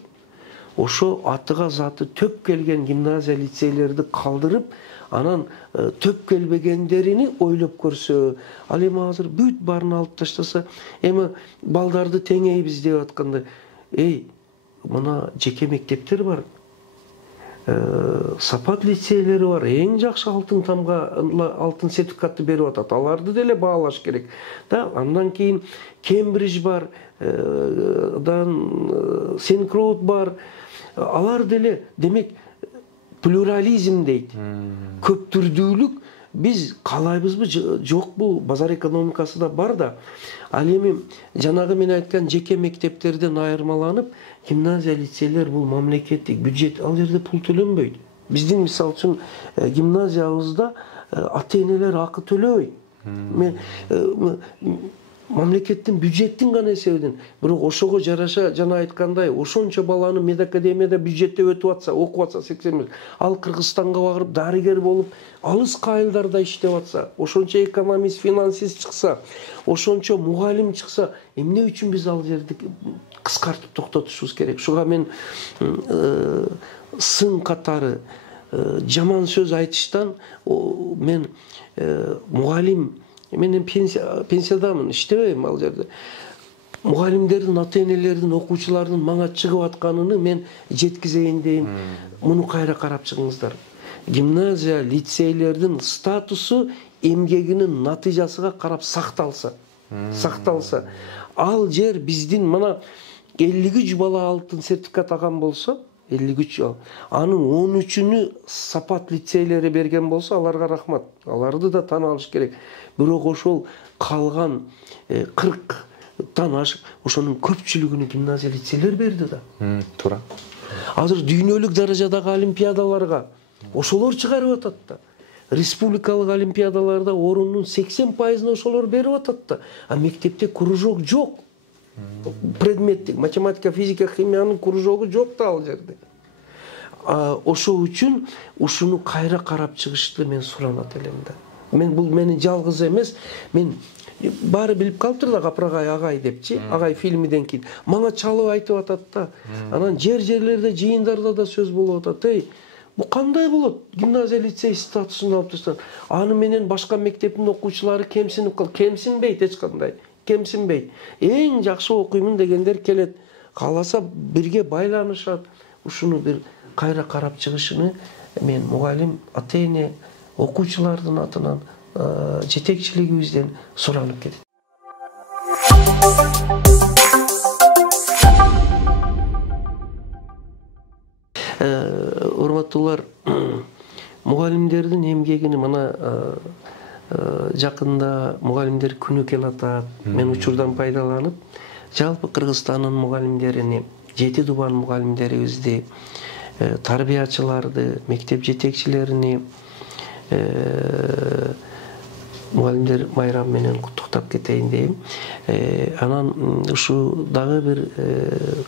ошо атыга заты төп келген гимназия, лицейлерди калдырып, анан төп келбегендерини ойлоп көрсө, ал эми азыр бүт баарын алып таштаса, эми балдарды теңейбиз деп атканда, мына жеке мектептер бар, сапат лицейлери бар, эң жакшы алтын тамга, алтын сертификатты берип атат. Аларды деле баалаш керек. Андан кийин Кембридж бар, Синкроуд бар. Алар деле, демек, плюрализм дейт. Көп түрдүүлүк биз каалайбызбы, жокпу? Базар экономикасы да бар да. Ал эми жанагы мен айткан жеке мектептерден айырмаланып, гимназия, лицейлер бул мамлекеттик бюджет, ал жерде пул төлөнбөйт. Биздин мисал үчүн гимназиябызда ата-энелер акы төлөбөйт. Мамлекеттин бюджеттин гана эсебинен. Бирок ошого жараша жана айткандай, ошончо баланы медакадемияда бюджеттеп өтүп атса, окуп атса 80, ал Кыргызстанга барып дарыгер болуп, алыс кайылдарда иштеп атса, ошончо экономист, финансист чыкса, ошончо мугалим чыкса, эмне үчүн биз ал жерди кыскартып токтотушубуз керек? Шуга мен сын катары жаман сөз айтыштан мен мугалим, мен пенсиядамын, иштебейм ал жерде. Мугалимдердин, ата-энелердин, окуучулардын мага чыгып атканын мен жеткизейин дейм. Муну кайра карап чыгыңыздар. Гимназия, лицейлердин статусу эмгегинин натыйжасыга карап сакталса, ал жер биздин мына 53 бала алтын сертификат алган болсо, 53 ал. Анын 13-үнү сапат лицейлери берген болсо, аларга рахмат. Аларды да тан алыш керек. Бирок ошол калган 40-тан ашык, ошонун көпчүлүгүнү гимназия, лицейлер берди да. Туура. Азыр дүйнөлүк даражадагы олимпиадаларга ошолор чыгарып атат да. Республикалык олимпиадаларда орундун 80%-ын ошолор берип атат да. А мектепте кружок жок. Предметтик, математика, физика, химиянын кружогу жок да ал жерде. Ошол үчүн ушуну кайра карап чыгышты мен суранат элем да. Бул менин жалгыз эмес, мен баары билип калыптыр да, Капрагай агай депчи, агай фильмиден кийин мага чалып айтып атат да. Анан жерлерде, жыйындарда да сөз болуп атат. Бу кандай болот? Гимназия, лицей статусун алып таштан. Аны менен башка мектептин окуучулары кемсинип калат. Кемсинбейт эч кандай. Кемсинбейт. Эң жакшы окуймун дегендер келет. Кааласа бирге байланышат. Ушуну бир кайра карап чыгышыны мен мугалим, ата-эне, окуучулардын атынан, жетекчилигибизден суранып кетет. Урматтуулар, мугалимдердин эмгегини мына жакында мугалимдер күнү келатат. Мен учурдан пайдаланып, жалпы Кыргызстандын мугалимдерини, 7 дубан мугалимдерибизди, тарбиячыларды, мектеп жетекчилерини мугалимдер майрам менен куттуктап кетейин дейм. Анан ушу дагы бир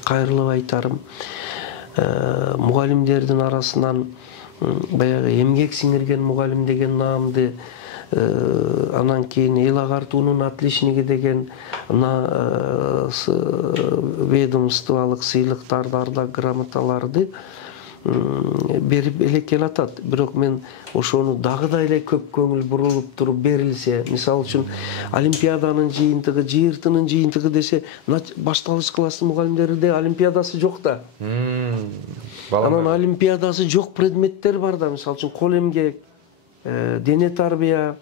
кайрылып айтарым, мугалимдердин арасынан баягы эмгек сиңирген мугалим деген наамды, анан кийин эл агартуунун отличниги деген ведомстволук сыйлыктарды, ардак грамоталарды берип эле келатат. Бирок мен ошону дагы эле көп көңүл бурулуп туруп берилсе, мисалы үчүн олимпиаданын жыйынтыгы, жыйыртынын жыйынтыгы десе, башталыш класстын мугалимдеринде олимпиадасы жок да. Анан олимпиадасы жок предметтер бар да, мисалы үчүн кол эмгек, дене тарбия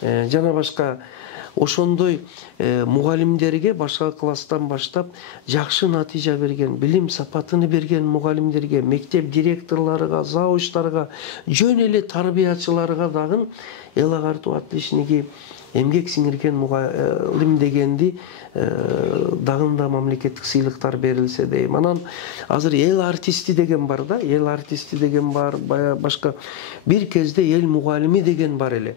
жана башка. Ошондой мугалимдерге башка класстан баштап жакшы натыйжа берген, билим сапатыны берген мугалимдерге, мектеп директорлорго, завучтарга, жөн эле тарбиячыларга дагы эл агартуу отличниги эмгек сиңирген мугалим дегенди дагында мамлекеттик сыйлыктар берилсе дейм. Анан азыр эл артисти деген бар да, эл артисти деген бар, башка бир кезде эл мугалими деген бар эле.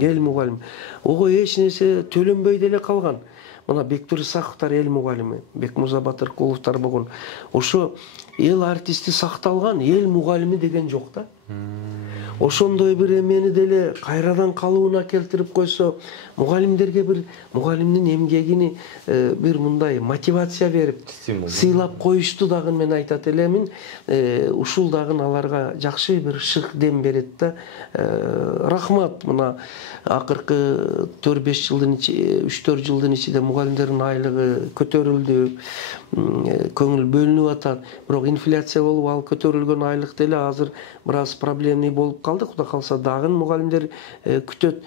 Эл мугалим. Ого эч нерсе төлөнбөй деле калган. Мына Бектур Исаховтар эл мугалими, Бекмурза Батыркуловтар болгон. Ошо эл артисти сакталган, эл мугалими деген жок да. Ошондой бир эмени деле кайрадан калыбына келтирип койсо, мугалимдерге бир мугалимдин эмгегини бир мындай мотивация берип, сыйлап коюшту дагы мен айтат элемин. Ушул дагы аларга жакшы бир шык дем берет да. Рахмат. Мына акыркы 4-5 жылдын 3-4 жылдын ичинде мугалимдердин айлыгы көтөрүлдү, көңүл бөлүнүп атат. Бирок инфляция болуп ал көтөрүлгөн айлык деле азыр бир аз проблемный болуп калды. Кудай калса дагы мугалимдер күтөт.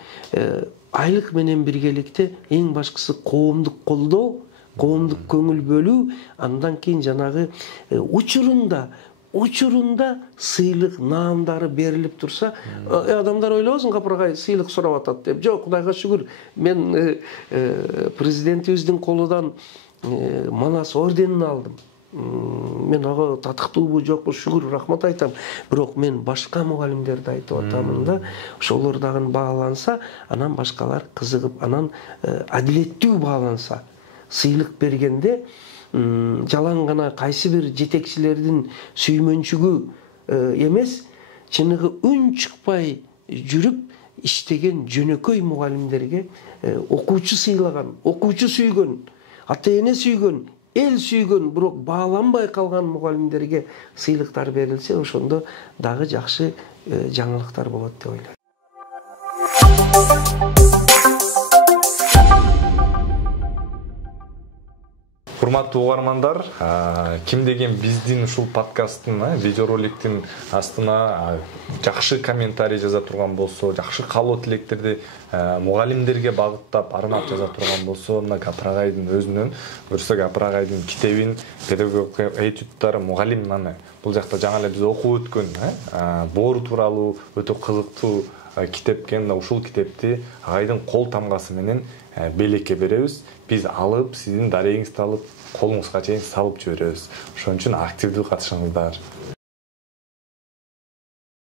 Айлык менен биргеликте эң башкысы коомдук колдоо, коомдук көңүл бөлүү, андан кийин жанагы учурунда сыйлык наамдары берилип турса, адамдар ойлобосун капыргай сыйлык сурап атат деп. Жок, Кудайга шүгүр, мен президентибиздин колудан Манас орденин алдым. Мен ага татыктуубу жокпу, шүгүр, рахмат айтам. Бирок мен башка мугалимдерди айтып атамын да, ошолор дагы бааланса, анан башкалар кызыгып, анан адилеттүү бааланса, сыйлык бергенде жалаң гана кайсы бир жетекчилердин сүймөнчүгү эмес, чыныгы үн чыкпай жүрүп иштеген жөнөкөй мугалимдерге окуучу сыйлаган, окуучу сүйгөн, ата-эне сүйгөн, эл сүйгөн, бирок бааланбай калган мугалимдерге сыйлыктар берилсе, ошондо дагы жакшы жаңылыктар болот деп ойлойм. Урматтуу угармандар, ким деген биздин ушул подкасттын, видеороликтин астына жакшы комментарий жаза турган болсо, жакшы каалоо тилектерди мугалимдерге багыттап арнап жаза турган болсо, мына Гапырагайдын өзүнөн көрсөк, Гапырагайдын китебин, педагогика этюдтар мугалим аны бул жакта жаңы эле биз окуп өткөн боору тууралуу өтө кызыктуу китеп экен. Ушул китепти агайдын кол тамгасы менен белекке беребиз. Биз алып, сиздин дарегиңизди алып, колуңузга чейин салып жиберебиз. Ошон үчүн активдүү катышыңыздар.